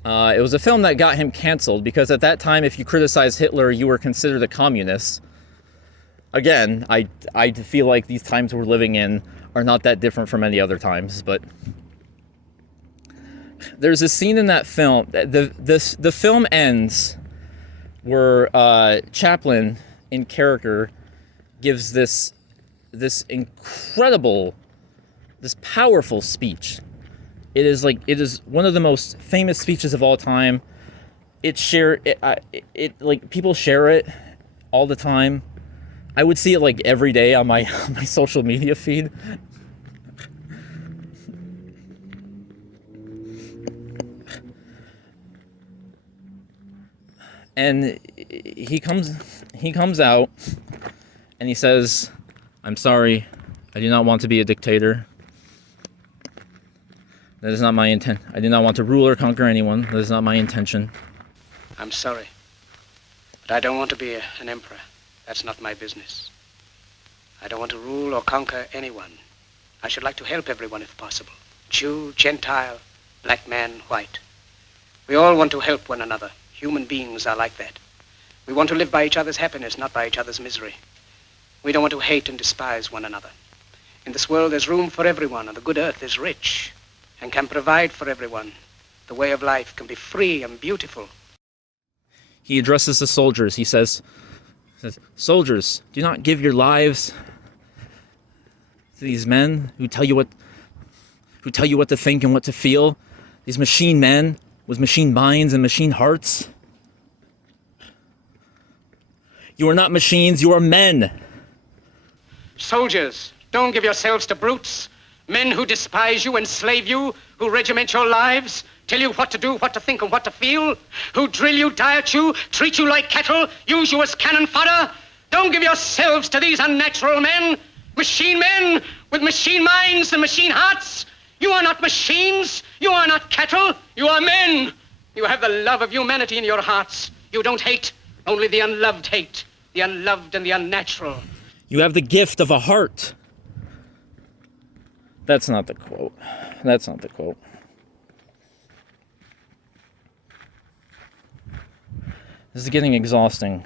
It was a film that got him canceled because at that time, if you criticized Hitler, you were considered a communist. Again, I feel like these times we're living in are not that different from any other times, but there's a scene in that film. The film ends where Chaplin, in character, gives this incredible, this powerful speech. It is one of the most famous speeches of all time. People share it all the time. I would see it like every day on my social media feed. And he comes out and he says, "I'm sorry, I do not want to be a dictator. That is not my intent. I do not want to rule or conquer anyone. That is not my intention. I'm sorry, but I don't want to be an emperor. That's not my business. I don't want to rule or conquer anyone. I should like to help everyone if possible. Jew, Gentile, black man, white. We all want to help one another. Human beings are like that. We want to live by each other's happiness, not by each other's misery. We don't want to hate and despise one another. In this world, there's room for everyone, and the good earth is rich and can provide for everyone. The way of life can be free and beautiful." He addresses the soldiers. He says, "Soldiers, do not give your lives to these men who tell you what to think and what to feel. These machine men with machine minds and machine hearts. You are not machines, you are men." Soldiers, don't give yourselves to brutes. Men who despise you, enslave you, who regiment your lives, tell you what to do, what to think, and what to feel, who drill you, diet you, treat you like cattle, use you as cannon fodder. Don't give yourselves to these unnatural men with machine minds and machine hearts. You are not machines. You are not cattle. You are men. You have the love of humanity in your hearts. You don't hate. Only the unloved hate. The unloved and the unnatural. You have the gift of a heart. That's not the quote. That's not the quote. This is getting exhausting.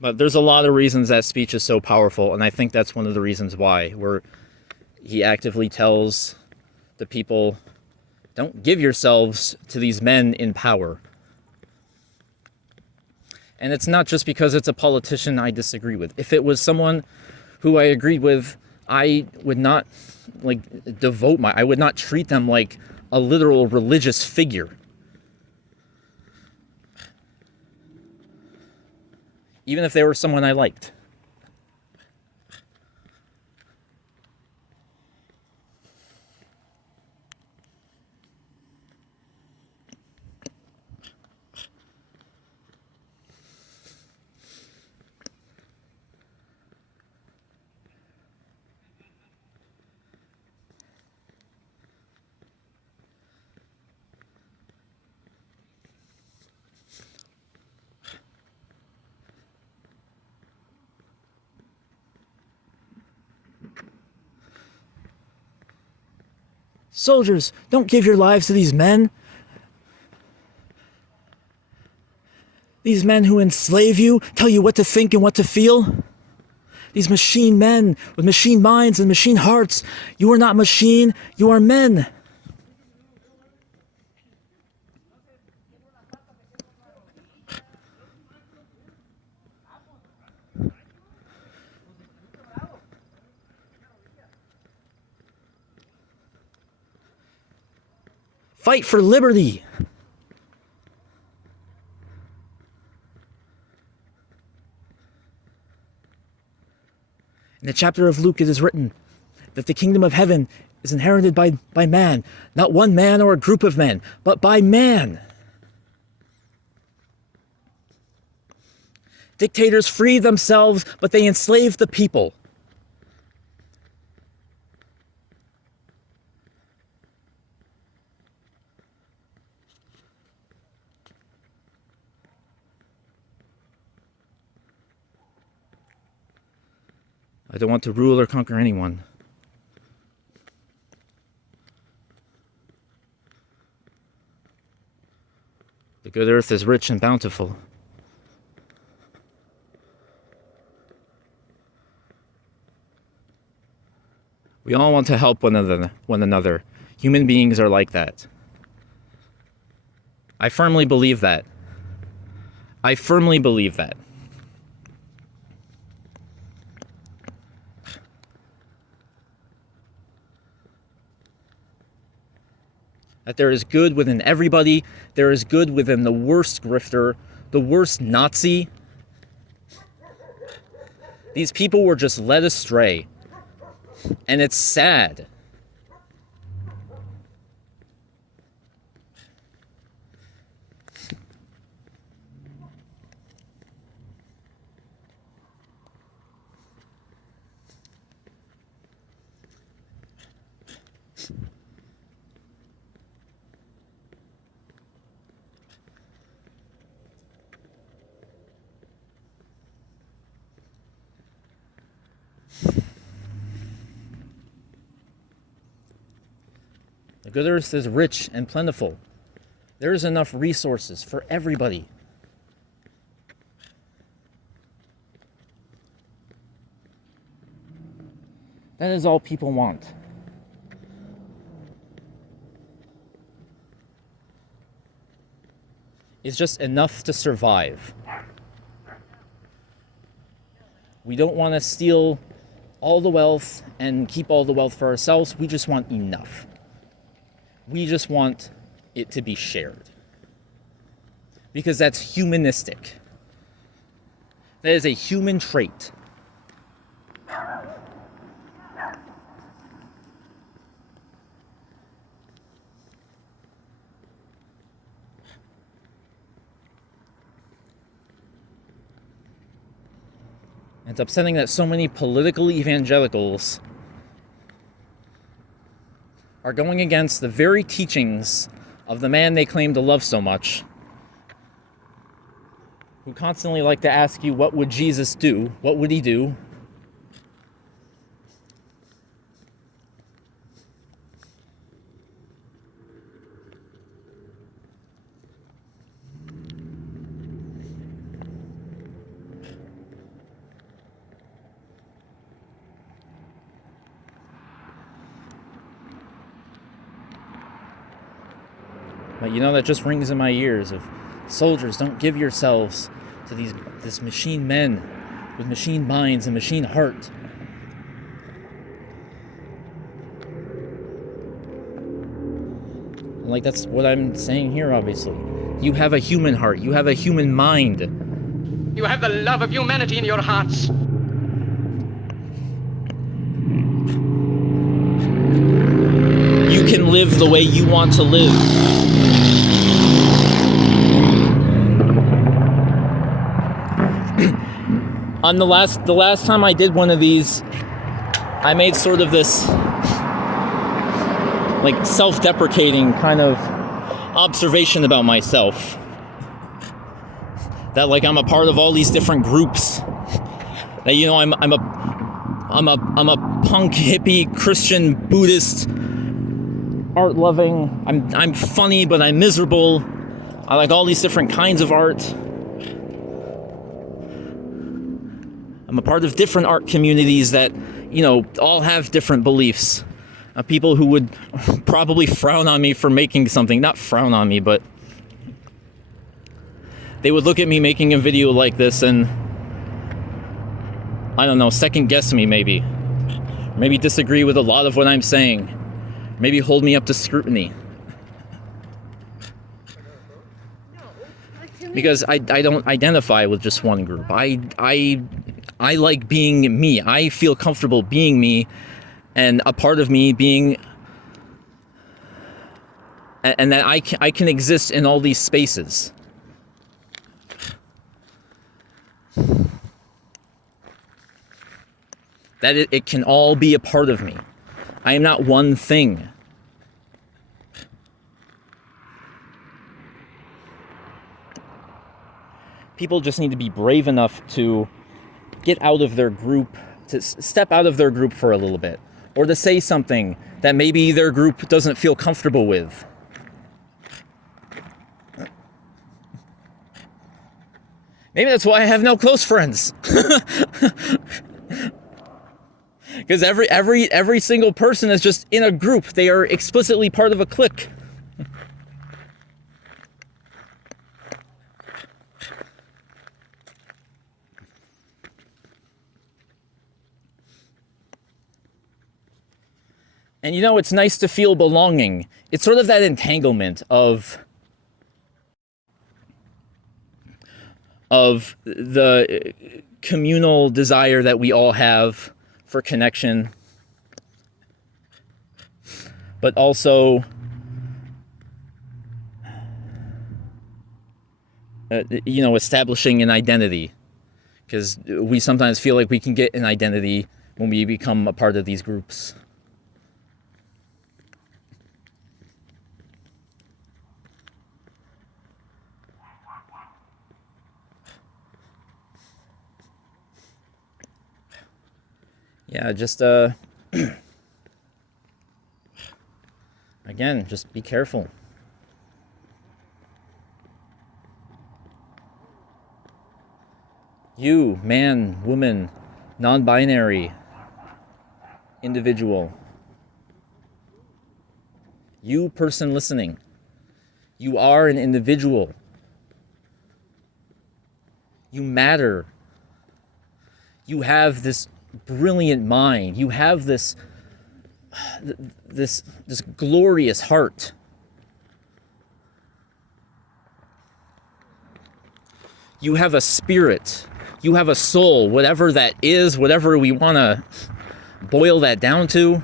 But there's a lot of reasons that speech is so powerful, and I think that's one of the reasons why, where he actively tells the people, don't give yourselves to these men in power. And it's not just because it's a politician I disagree with. If it was someone who I agreed with, I would not I would not treat them like a literal religious figure. Even if they were someone I liked. Soldiers, don't give your lives to these men. These men who enslave you, tell you what to think and what to feel. These machine men with machine minds and machine hearts. You are not machine, you are men. Fight for liberty. In the chapter of Luke, it is written that the kingdom of heaven is inherited by man, not one man or a group of men, but by man. Dictators free themselves, but they enslave the people. I don't want to rule or conquer anyone. The good earth is rich and bountiful. We all want to help one another. Human beings are like that. I firmly believe that. I firmly believe that. That there is good within everybody. There is good within the worst grifter, the worst Nazi. These people were just led astray. And it's sad. The good earth is rich and plentiful. There is enough resources for everybody. That is all people want. It's just enough to survive. We don't want to steal all the wealth and keep all the wealth for ourselves. We just want enough. We just want it to be shared. Because that's humanistic. That is a human trait. It's upsetting that so many political evangelicals are going against the very teachings of the man they claim to love so much, who constantly like to ask you, what would Jesus do? What would he do? But you know, that just rings in my ears of soldiers, don't give yourselves to this machine men with machine minds and machine heart. And like, that's what I'm saying here, obviously. You have a human heart. You have a human mind. You have the love of humanity in your hearts. You can live the way you want to live. On the last time I did one of these, I made sort of this like self-deprecating kind of observation about myself. That like I'm a part of all these different groups. That, you know, I'm a punk hippie Christian Buddhist art loving. I'm funny, but I'm miserable. I like all these different kinds of art. I'm a part of different art communities that, all have different beliefs. People who would probably frown on me for making something. Not frown on me, but they would look at me making a video like this and, I don't know, second guess me maybe. Maybe disagree with a lot of what I'm saying. Maybe hold me up to scrutiny. Because I don't identify with just one group. I like being me. I feel comfortable being me, and a part of me being, and that I can exist in all these spaces. That it can all be a part of me. I am not one thing. People just need to be brave enough to get out of their group, to step out of their group for a little bit, or to say something that maybe their group doesn't feel comfortable with. Maybe that's why I have no close friends. Because every single person is just in a group. They are explicitly part of a clique. And it's nice to feel belonging. It's sort of that entanglement of the communal desire that we all have for connection, but also establishing an identity, because we sometimes feel like we can get an identity when we become a part of these groups. Yeah, just again, just be careful. You, man, woman, non-binary, individual. You, person listening. You are an individual. You matter. You have this brilliant mind. You have this glorious heart. You have a spirit. You have a soul, whatever that is, whatever we want to boil that down to.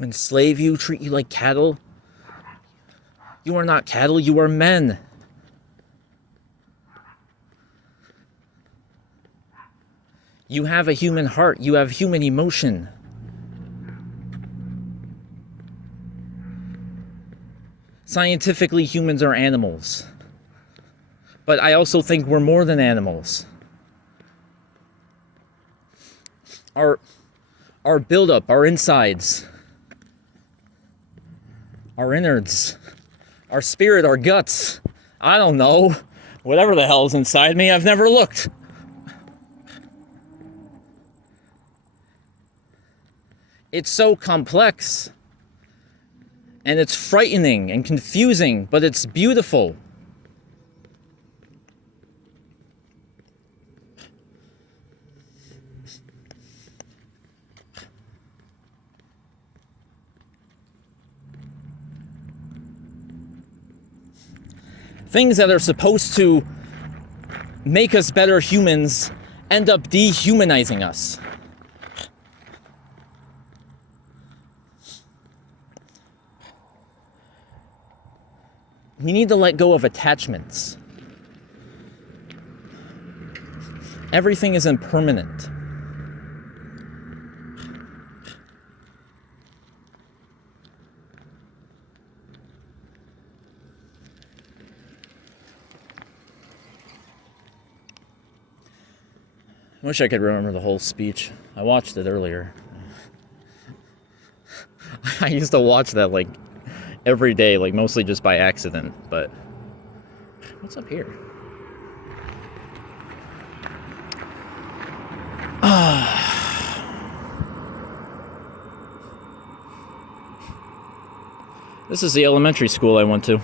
Enslave you, treat you like cattle. You are not cattle, you are men. You have a human heart, you have human emotion. Scientifically, humans are animals. But I also think we're more than animals. Our buildup, our insides, our innards, our spirit, our guts. I don't know. Whatever the hell's inside me, I've never looked. It's so complex. And it's frightening and confusing, but it's beautiful. Things that are supposed to make us better humans end up dehumanizing us. We need to let go of attachments. Everything is impermanent. I wish I could remember the whole speech. I watched it earlier. I used to watch that like every day, like mostly just by accident, but what's up here? This is the elementary school I went to.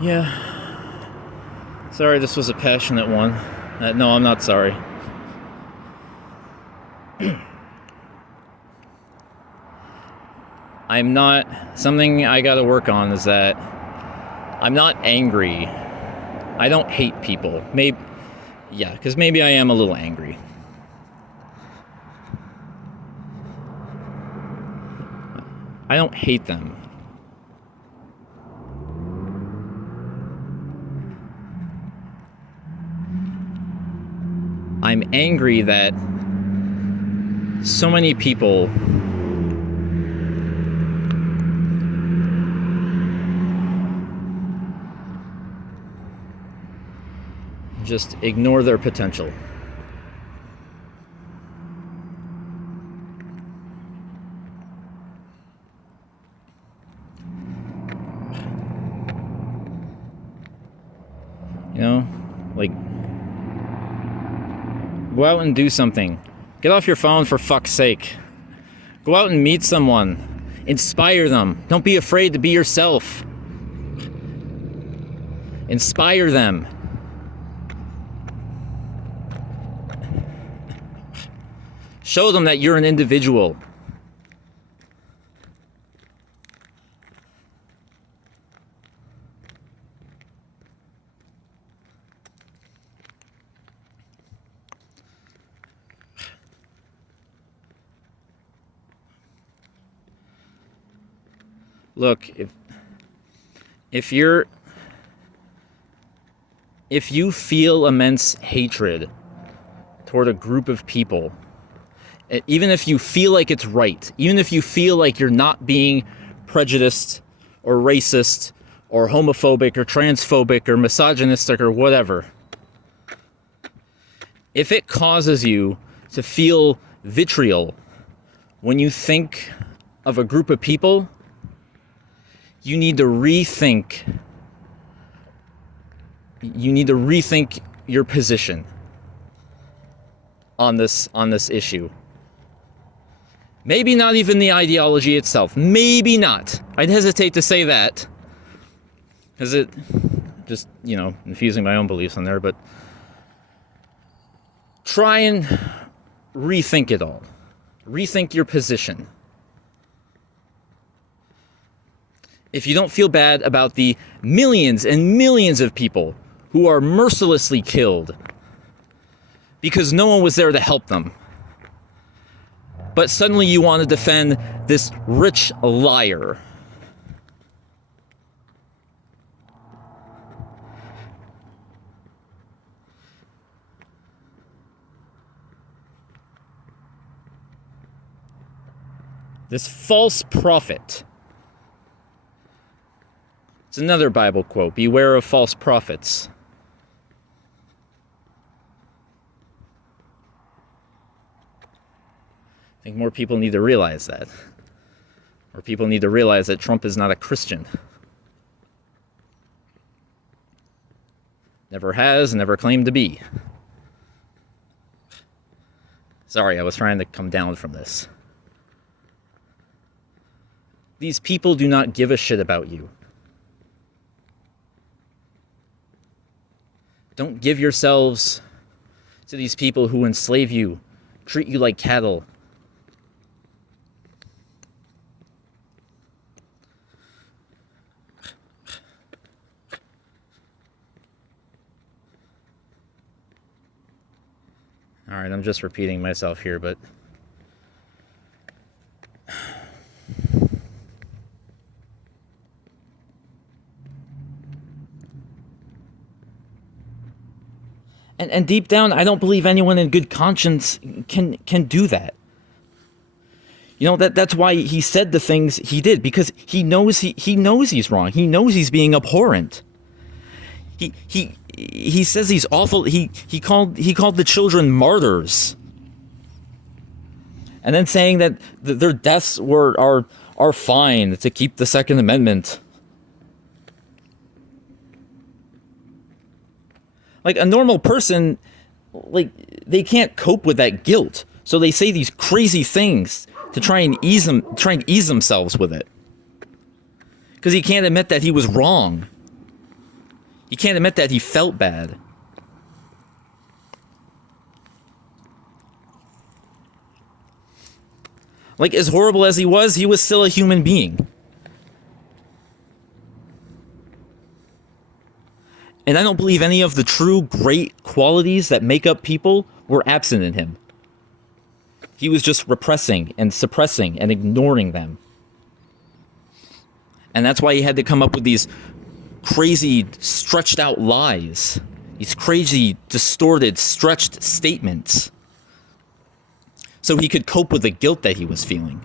Yeah. Sorry, this was a passionate one. No, I'm not sorry. I'm not... Something I gotta work on is that I'm not angry. I don't hate people. Maybe... Yeah, because maybe I am a little angry. I don't hate them. I'm angry that so many people just ignore their potential. You know, like, go out and do something. Get off your phone, for fuck's sake. Go out and meet someone. Inspire them. Don't be afraid to be yourself. Inspire them. Show them that you're an individual. Look, if you feel immense hatred toward a group of people, even if you feel like it's right, even if you feel like you're not being prejudiced or racist or homophobic or transphobic or misogynistic or whatever, if it causes you to feel vitriol when you think of a group of people, you need to rethink your position on this issue. Maybe not even the ideology itself. Maybe not. I'd hesitate to say that, because it just, infusing my own beliefs on there, but try and rethink it all. Rethink your position. If you don't feel bad about the millions and millions of people who are mercilessly killed because no one was there to help them, but suddenly you want to defend this rich liar, this false prophet. It's another Bible quote. Beware of false prophets. I think more people need to realize that. Or people need to realize that Trump is not a Christian. Never has, never claimed to be. Sorry, I was trying to come down from this. These people do not give a shit about you. Don't give yourselves to these people who enslave you, treat you like cattle. All right, I'm just repeating myself here, but And deep down, I don't believe anyone in good conscience can do that. That's why he said the things he did, because he knows he's wrong. He knows he's being abhorrent. He says he's awful. He called the children martyrs, and then saying that their deaths are fine to keep the Second Amendment. Like, a normal person, they can't cope with that guilt. So they say these crazy things to try and ease themselves with it. Because he can't admit that he was wrong. He can't admit that he felt bad. Like, as horrible as he was still a human being. And I don't believe any of the true great qualities that make up people were absent in him. He was just repressing and suppressing and ignoring them. And that's why he had to come up with these crazy, stretched out lies. These crazy, distorted, stretched statements. So he could cope with the guilt that he was feeling.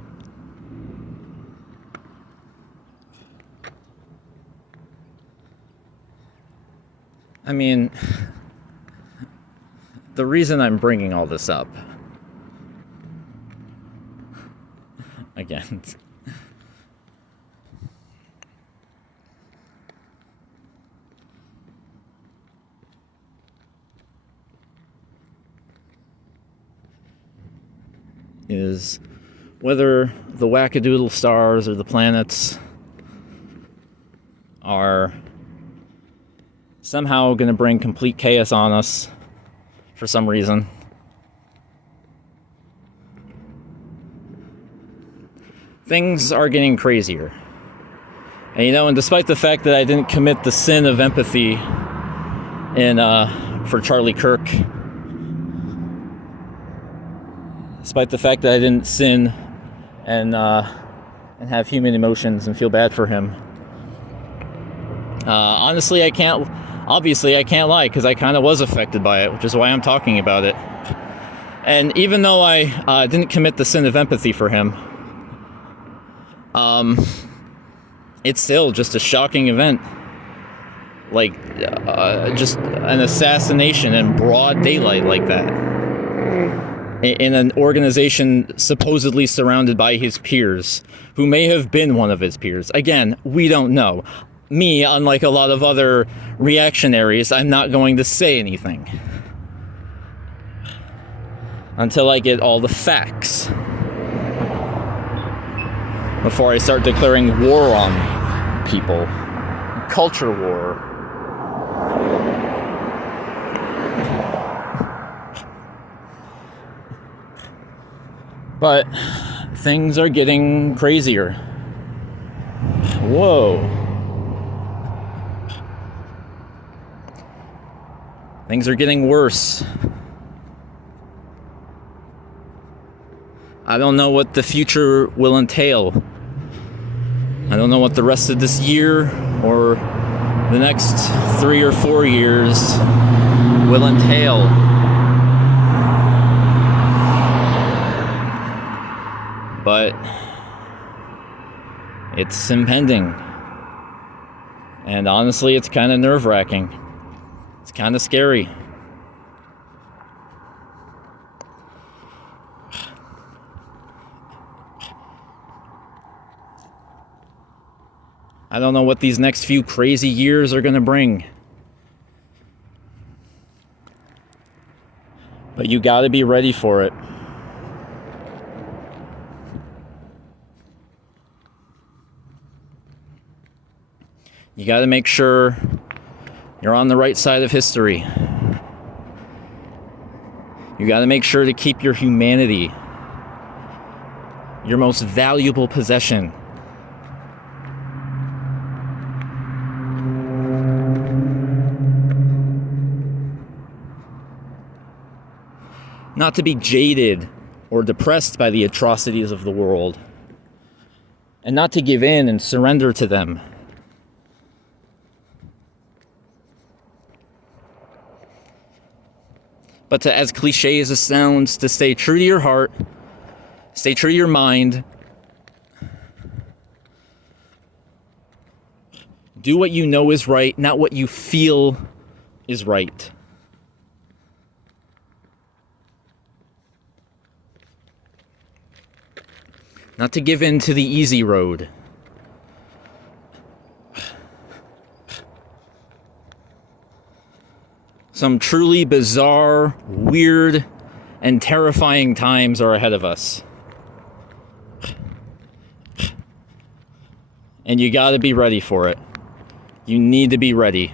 I mean, the reason I'm bringing all this up, again, is whether the wackadoodle stars or the planets are somehow going to bring complete chaos on us for some reason. Things are getting crazier. And and despite the fact that I didn't commit the sin of empathy in for Charlie Kirk, despite the fact that I didn't sin and have human emotions and feel bad for him, honestly, I can't lie, because I kind of was affected by it, which is why I'm talking about it. And even though I didn't commit the sin of empathy for him, it's still just a shocking event. Like, just an assassination in broad daylight like that. In an organization supposedly surrounded by his peers, who may have been one of his peers. Again, we don't know. Me, unlike a lot of other reactionaries, I'm not going to say anything until I get all the facts, before I start declaring war on people. Culture war. But things are getting crazier. Whoa. Things are getting worse. I don't know what the future will entail. I don't know what the rest of this year or the next 3 or 4 years will entail. But it's impending. And honestly, it's kind of nerve-wracking. It's kind of scary. I don't know what these next few crazy years are going to bring. But you got to be ready for it. You got to make sure you're on the right side of history. You got to make sure to keep your humanity, your most valuable possession. Not to be jaded or depressed by the atrocities of the world, and not to give in and surrender to them. But to, as cliche as it sounds, to stay true to your heart, stay true to your mind, do what you know is right, not what you feel is right. Not to give in to the easy road. Some truly bizarre, weird, and terrifying times are ahead of us. And you gotta be ready for it. You need to be ready.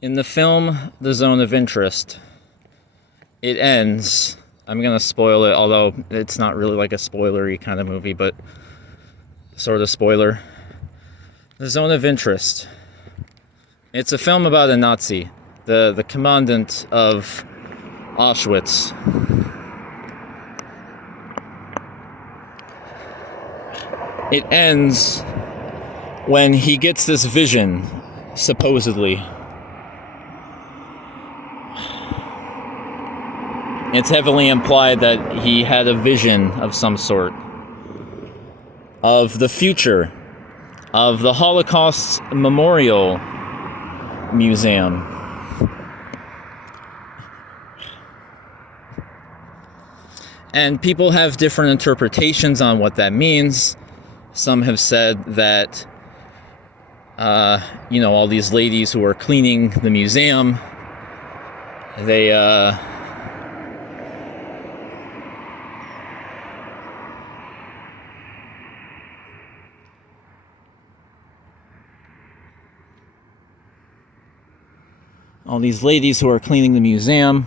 In the film The Zone of Interest, it ends, I'm going to spoil it, although it's not really like a spoilery kind of movie, but sort of spoiler. The Zone of Interest. It's a film about a Nazi, the commandant of Auschwitz. It ends when he gets this vision, supposedly. It's heavily implied that he had a vision of some sort of the future, of the Holocaust Memorial Museum. And people have different interpretations on what that means. Some have said that, all these ladies who are cleaning the museum, they, all these ladies who are cleaning the museum,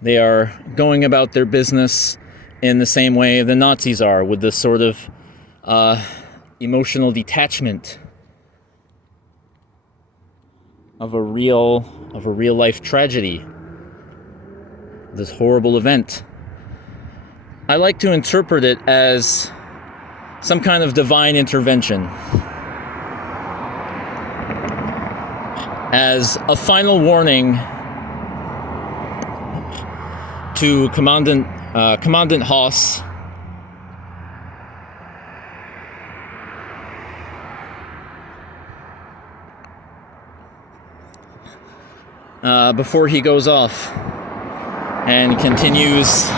they are going about their business in the same way the Nazis are, with this sort of emotional detachment of a real life tragedy, this horrible event. I like to interpret it as some kind of divine intervention, as a final warning to Commandant Haas before he goes off and continues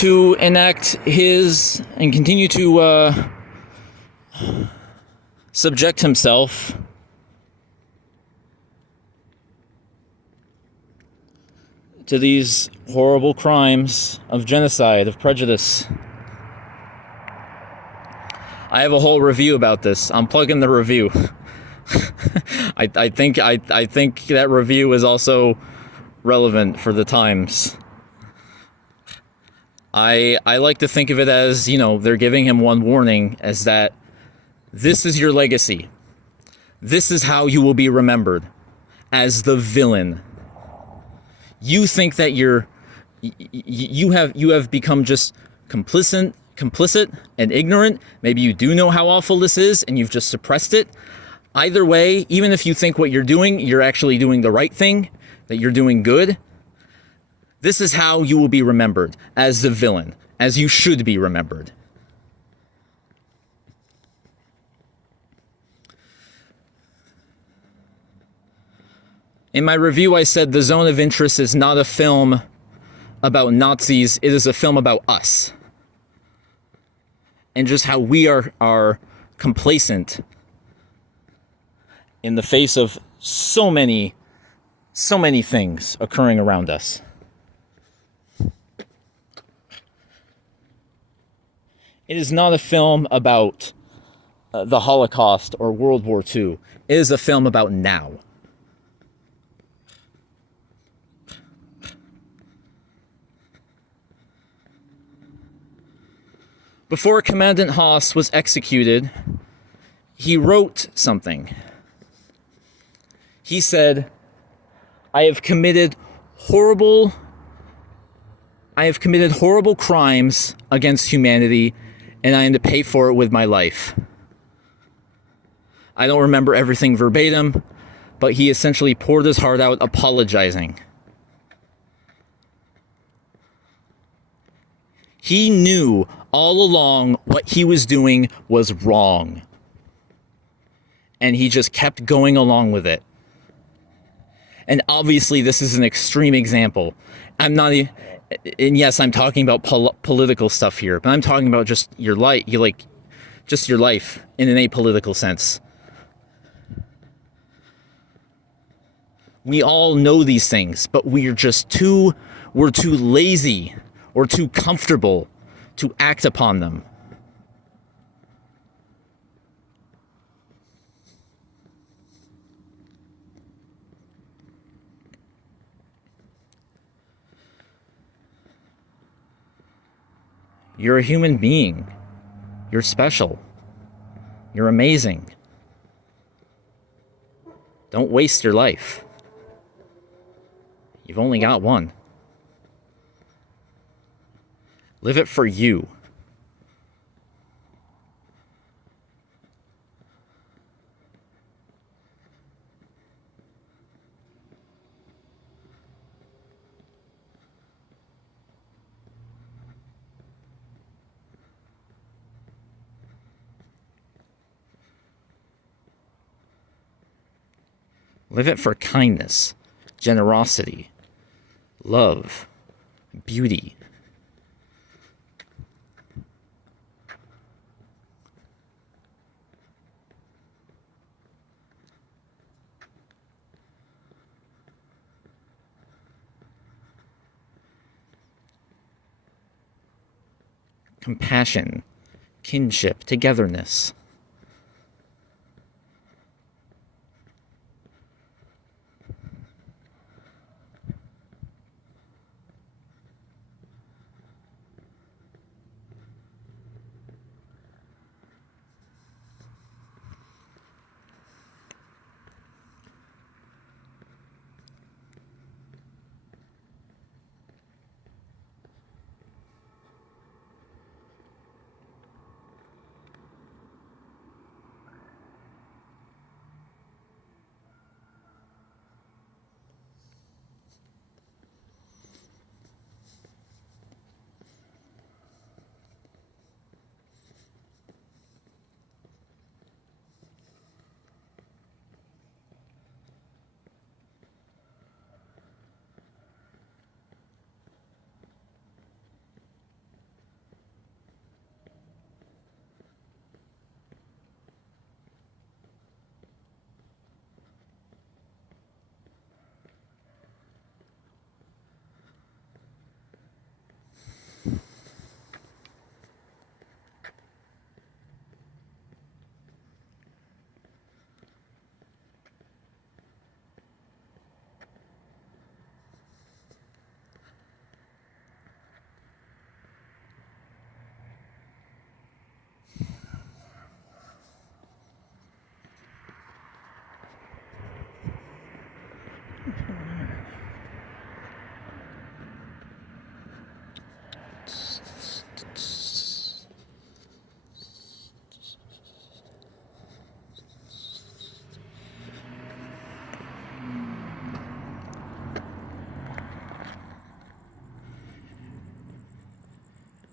to enact his and continue to subject himself to these horrible crimes of genocide, of prejudice. I have a whole review about this. I'm plugging the review. I think that review is also relevant for the times. I like to think of it as, they're giving him one warning, as that this is your legacy. This is how you will be remembered, as the villain. You think that you have become just complicit and ignorant. Maybe you do know how awful this is and you've just suppressed it. Either way, even if you think what you're actually doing the right thing, that you're doing good, this is how you will be remembered, as the villain, as you should be remembered. In my review, I said The Zone of Interest is not a film about Nazis, it is a film about us. And just how we are complacent in the face of so many things occurring around us. It is not a film about the Holocaust or World War II. It is a film about now. Before Commandant Haas was executed, he wrote something. He said, I have committed horrible crimes against humanity, and I am to pay for it with my life. I don't remember everything verbatim, but he essentially poured his heart out apologizing. He knew all along what he was doing was wrong. And he just kept going along with it. And obviously this is an extreme example. And yes, I'm talking about political stuff here, but I'm talking about just your life, just your life in an apolitical sense. We all know these things, but we're too lazy or too comfortable to act upon them. You're a human being. You're special. You're amazing. Don't waste your life. You've only got one. Live it for you. Live it for kindness, generosity, love, beauty. Compassion, kinship, togetherness.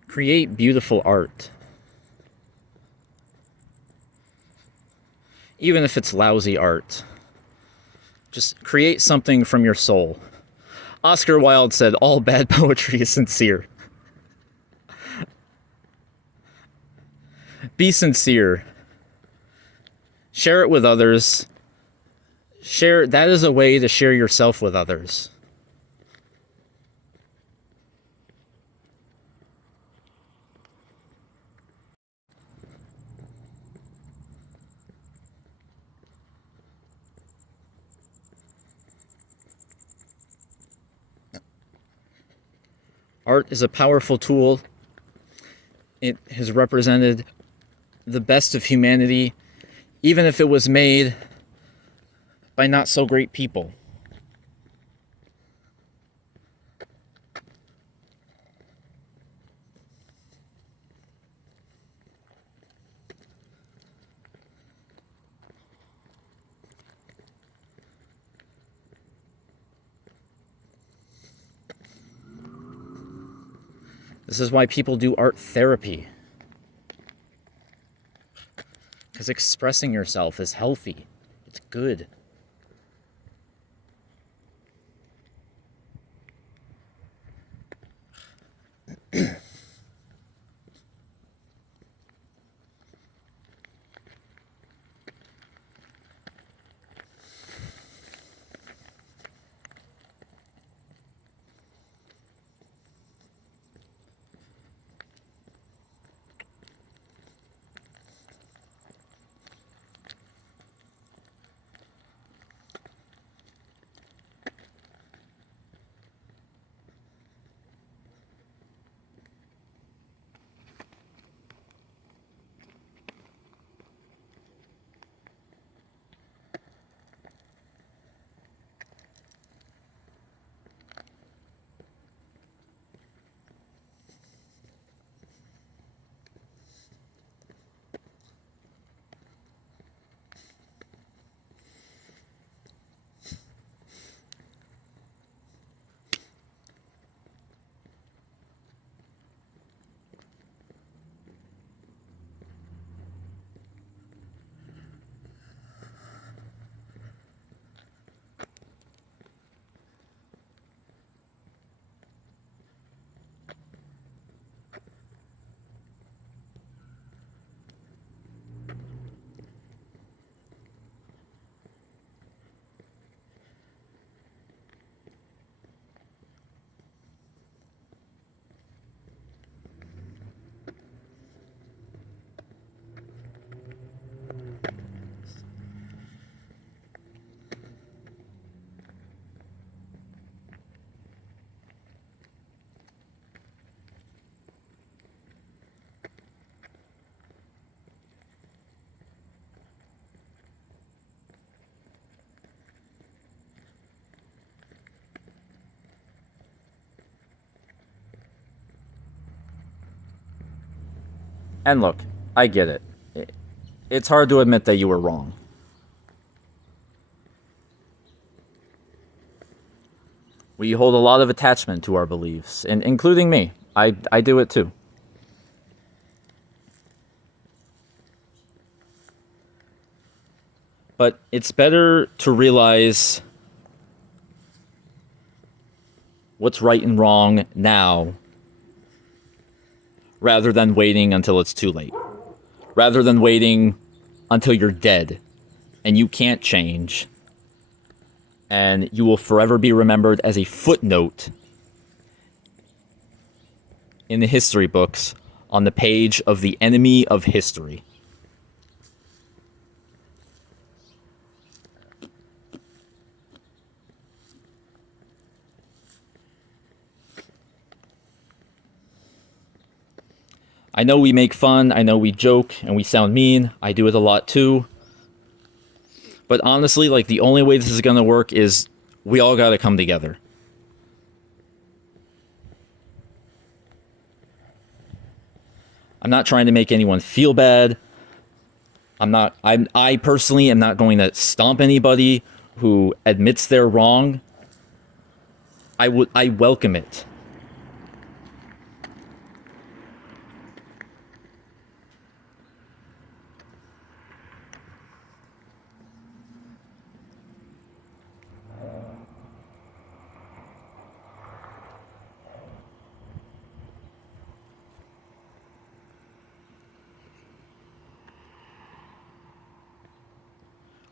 Create beautiful art. Even if it's lousy art. Just create something from your soul. Oscar Wilde said, all bad poetry is sincere. Be sincere. Share it with others. That is a way to share yourself with others. Art is a powerful tool. It has represented the best of humanity, even if it was made by not so great people. This is why people do art therapy. Because expressing yourself is healthy. It's good. And look, I get it. It's hard to admit that you were wrong. We hold a lot of attachment to our beliefs, and including me. I do it too. But it's better to realize what's right and wrong now rather than waiting until it's too late. Rather than waiting until you're dead and you can't change and you will forever be remembered as a footnote in the history books on the page of the enemy of history. I know we make fun, I know we joke, and we sound mean. I do it a lot too. But honestly, like, the only way this is gonna work is we all gotta come together. I'm not trying to make anyone feel bad. I personally am not going to stomp anybody who admits they're wrong. I welcome it.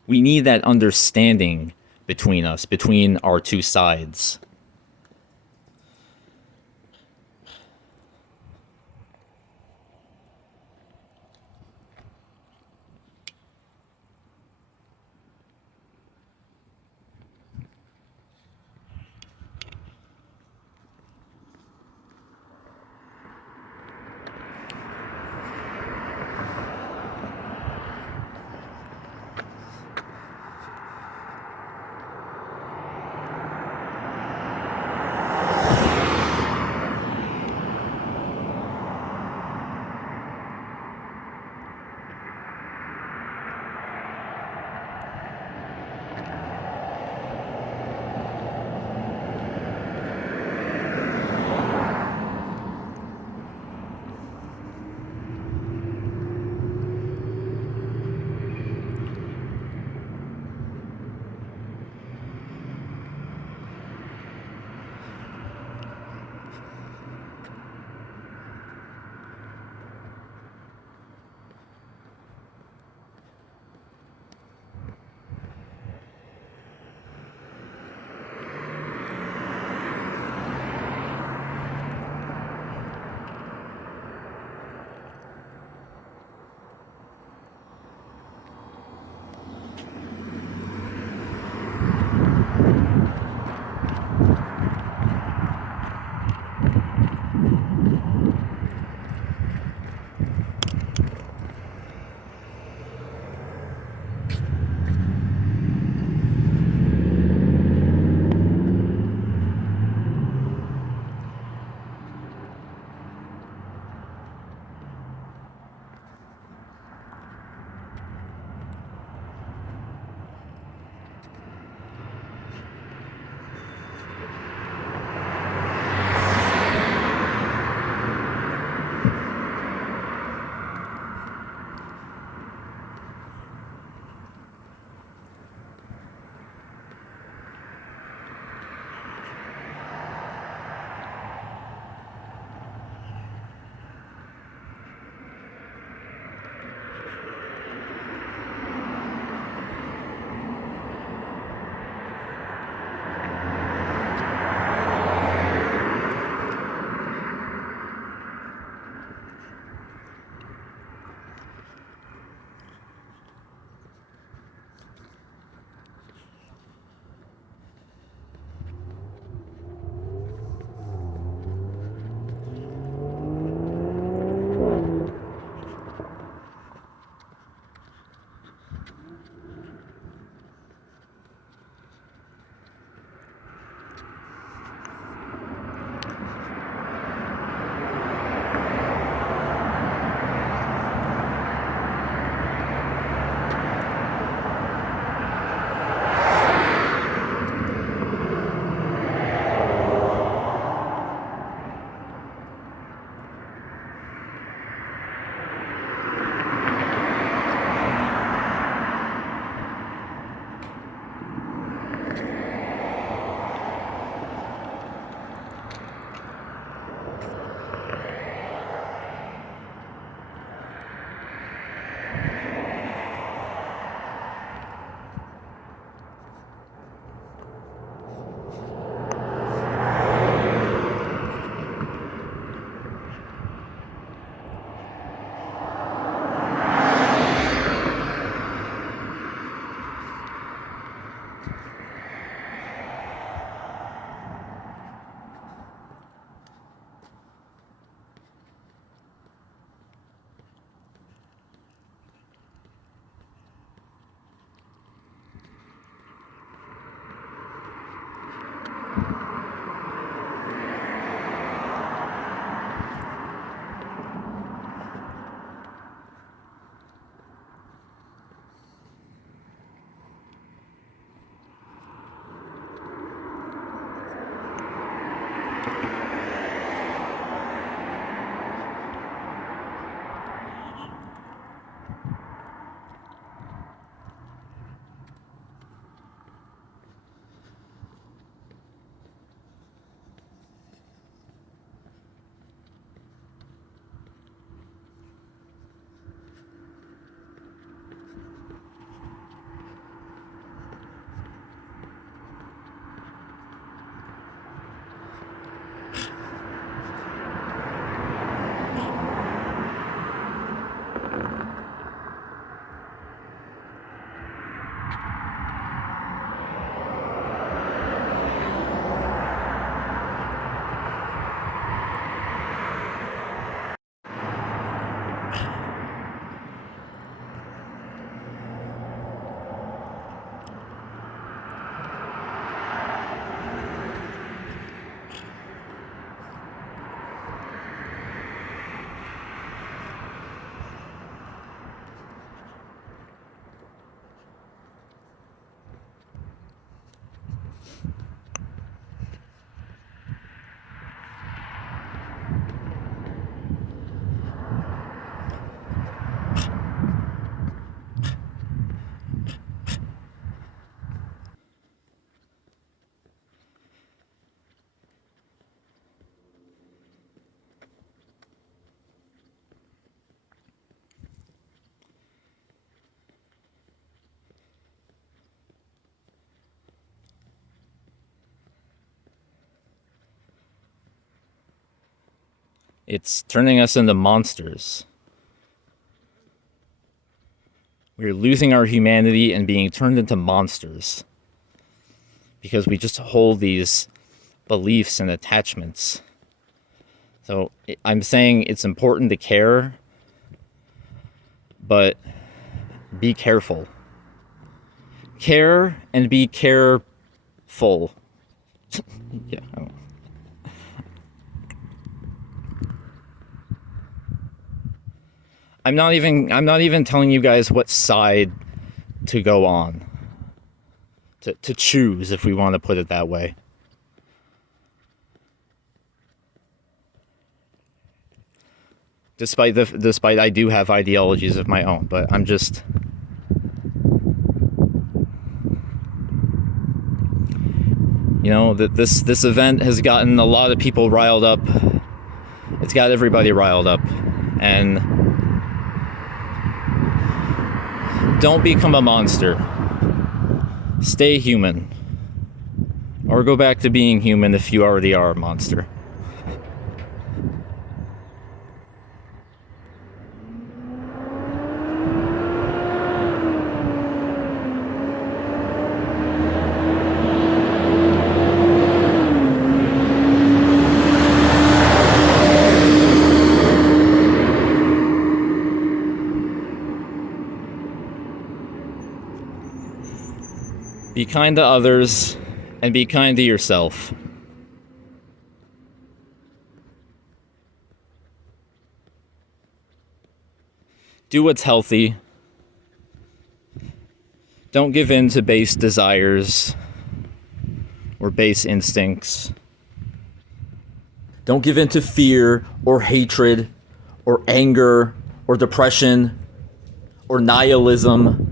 We need that understanding between us, between our two sides. It's turning us into monsters. We're losing our humanity and being turned into monsters because we just hold these beliefs and attachments. So I'm saying it's important to care, but be careful. Care and be careful. Yeah. I'm not even telling you guys what side to go on. To choose, if we want to put it that way. Despite I do have ideologies of my own, but I'm just this event has gotten a lot of people riled up. It's got everybody riled up. And don't become a monster. Stay human. Or go back to being human if you already are a monster. Be kind to others, and be kind to yourself. Do what's healthy. Don't give in to base desires or base instincts. Don't give in to fear or hatred or anger or depression or nihilism.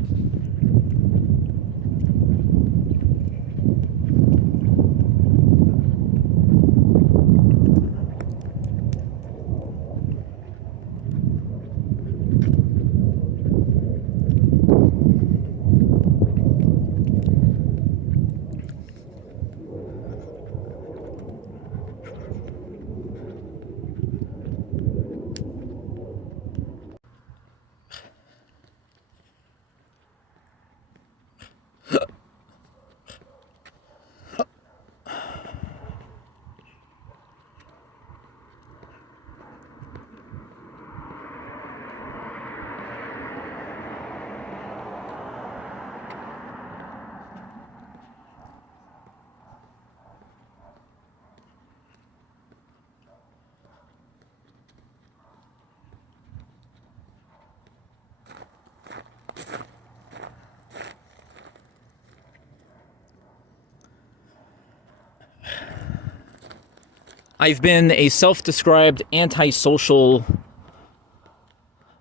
I've been a self-described antisocial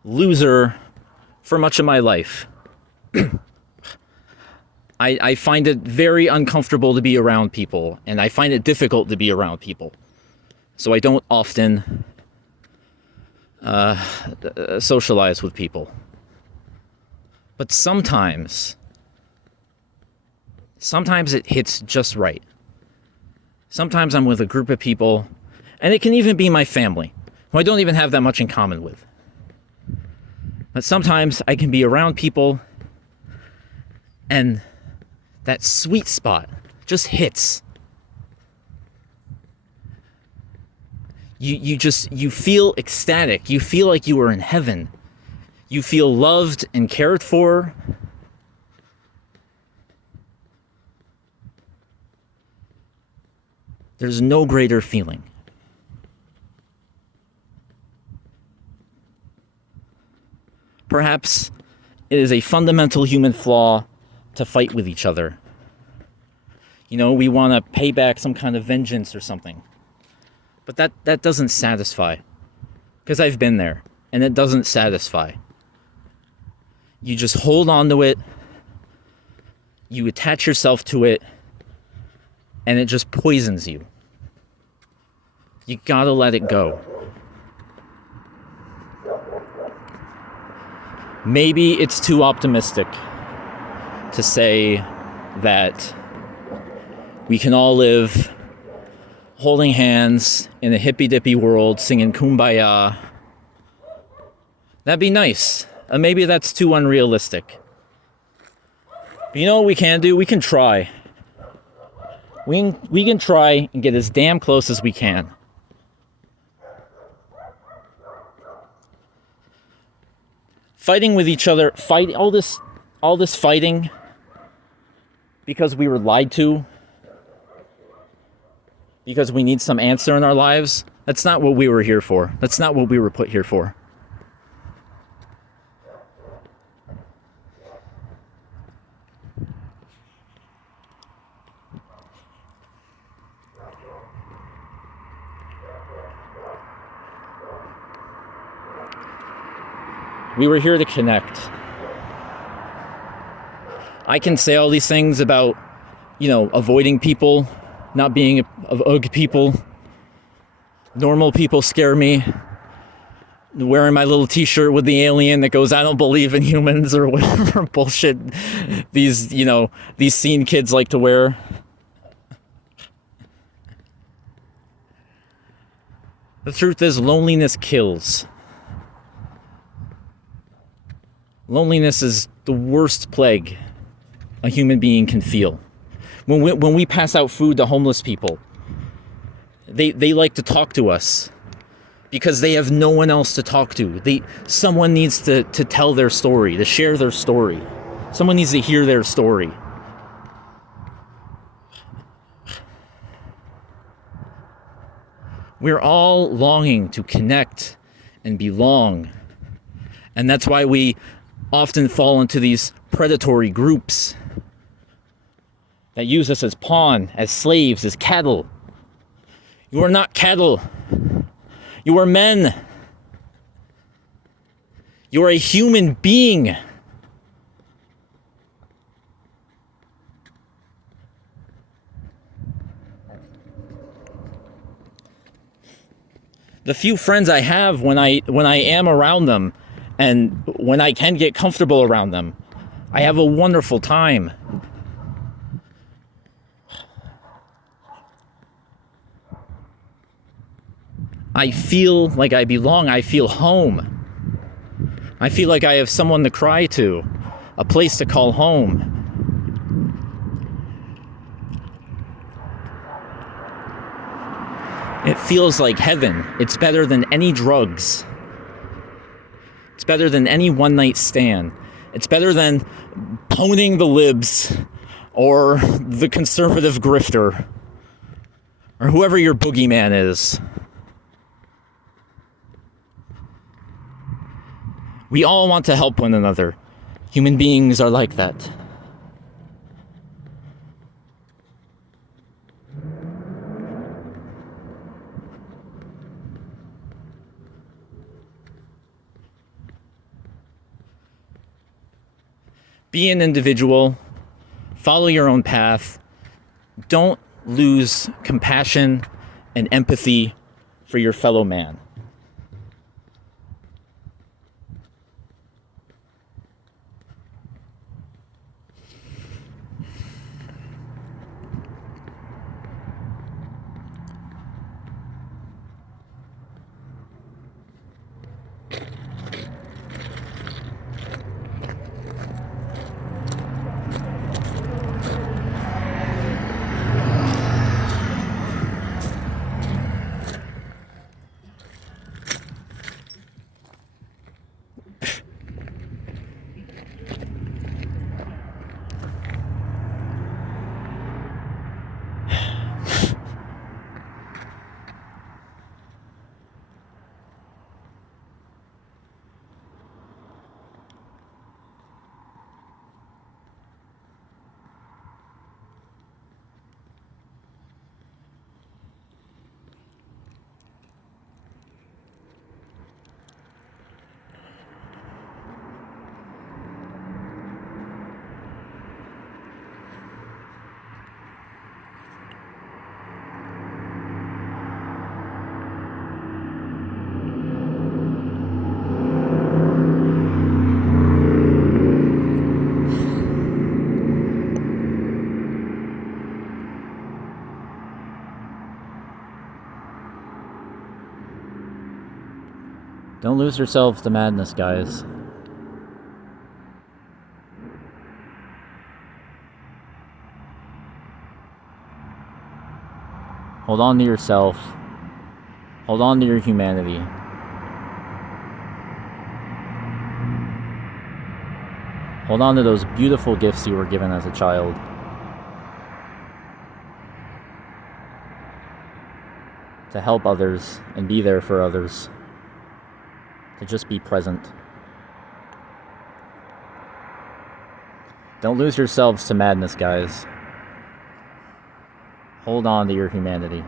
loser for much of my life. I find it very uncomfortable to be around people, and I find it difficult to be around people. So I don't often socialize with people. But sometimes it hits just right. Sometimes I'm with a group of people, and it can even be my family, who I don't even have that much in common with. But sometimes I can be around people, and that sweet spot just hits. You feel ecstatic. You feel like you are in heaven. You feel loved and cared for. There's no greater feeling. Perhaps it is a fundamental human flaw to fight with each other. You know, we want to pay back some kind of vengeance or something. But that doesn't satisfy. Because I've been there, and it doesn't satisfy. You just hold on to it, you attach yourself to it, and it just poisons you. You gotta let it go. Maybe it's too optimistic to say that we can all live holding hands in a hippy-dippy world, singing Kumbaya. That'd be nice. Maybe that's too unrealistic. But you know what we can do? We can try. We can try and get as damn close as we can. Fighting with each other, all this fighting because we were lied to, because we need some answer in our lives. That's not what we were here for. That's not what we were put here for. We were here to connect. I can say all these things about, avoiding people, not being of ugh people. Normal people scare me. Wearing my little t-shirt with the alien that goes, "I don't believe in humans," or whatever bullshit these scene kids like to wear. The truth is, loneliness kills. Loneliness is the worst plague a human being can feel. When we pass out food to homeless people, they like to talk to us because they have no one else to talk to. Someone needs to tell their story, to share their story. Someone needs to hear their story. We're all longing to connect and belong. And that's why we often fall into these predatory groups that use us as pawn, as slaves, as cattle. You are not cattle. You are men. You are a human being. The few friends I have, when I am around them, and when I can get comfortable around them, I have a wonderful time. I feel like I belong. I feel home. I feel like I have someone to cry to, a place to call home. It feels like heaven. It's better than any drugs. It's better than any one-night stand. It's better than owning the libs or the conservative grifter or whoever your boogeyman is. We all want to help one another. Human beings are like that. Be an individual. Follow your own path. Don't lose compassion and empathy for your fellow man. Don't lose yourselves to madness, guys. Hold on to yourself. Hold on to your humanity. Hold on to those beautiful gifts you were given as a child. To help others and be there for others. To just be present. Don't lose yourselves to madness, guys. Hold on to your humanity.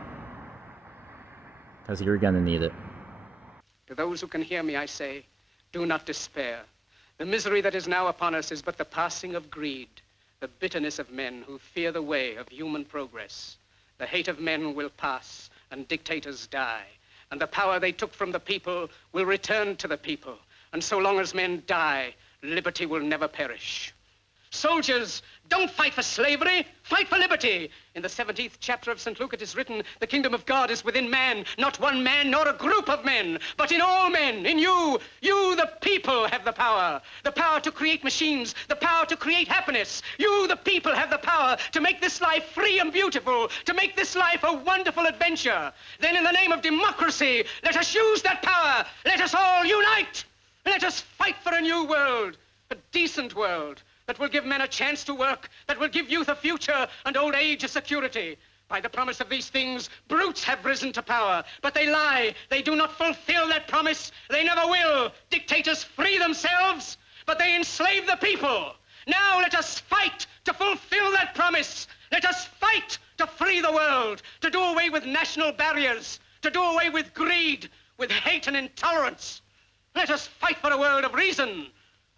Because you're gonna need it. To those who can hear me, I say, do not despair. The misery that is now upon us is but the passing of greed, the bitterness of men who fear the way of human progress. The hate of men will pass, and dictators die. And the power they took from the people will return to the people. And so long as men die, liberty will never perish. Soldiers, don't fight for slavery, fight for liberty. In the 17th chapter of St. Luke it is written, the kingdom of God is within man, not one man nor a group of men, but in all men, in you. You, the people, have the power to create machines, the power to create happiness. You, the people, have the power to make this life free and beautiful, to make this life a wonderful adventure. Then in the name of democracy, let us use that power. Let us all unite. Let us fight for a new world, a decent world, that will give men a chance to work, that will give youth a future and old age a security. By the promise of these things, brutes have risen to power, but they lie. They do not fulfill that promise. They never will. Dictators free themselves, but they enslave the people. Now let us fight to fulfill that promise. Let us fight to free the world, to do away with national barriers, to do away with greed, with hate and intolerance. Let us fight for a world of reason,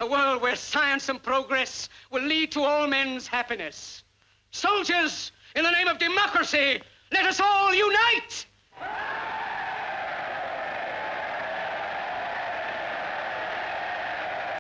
a world where science and progress will lead to all men's happiness. Soldiers, in the name of democracy, let us all unite!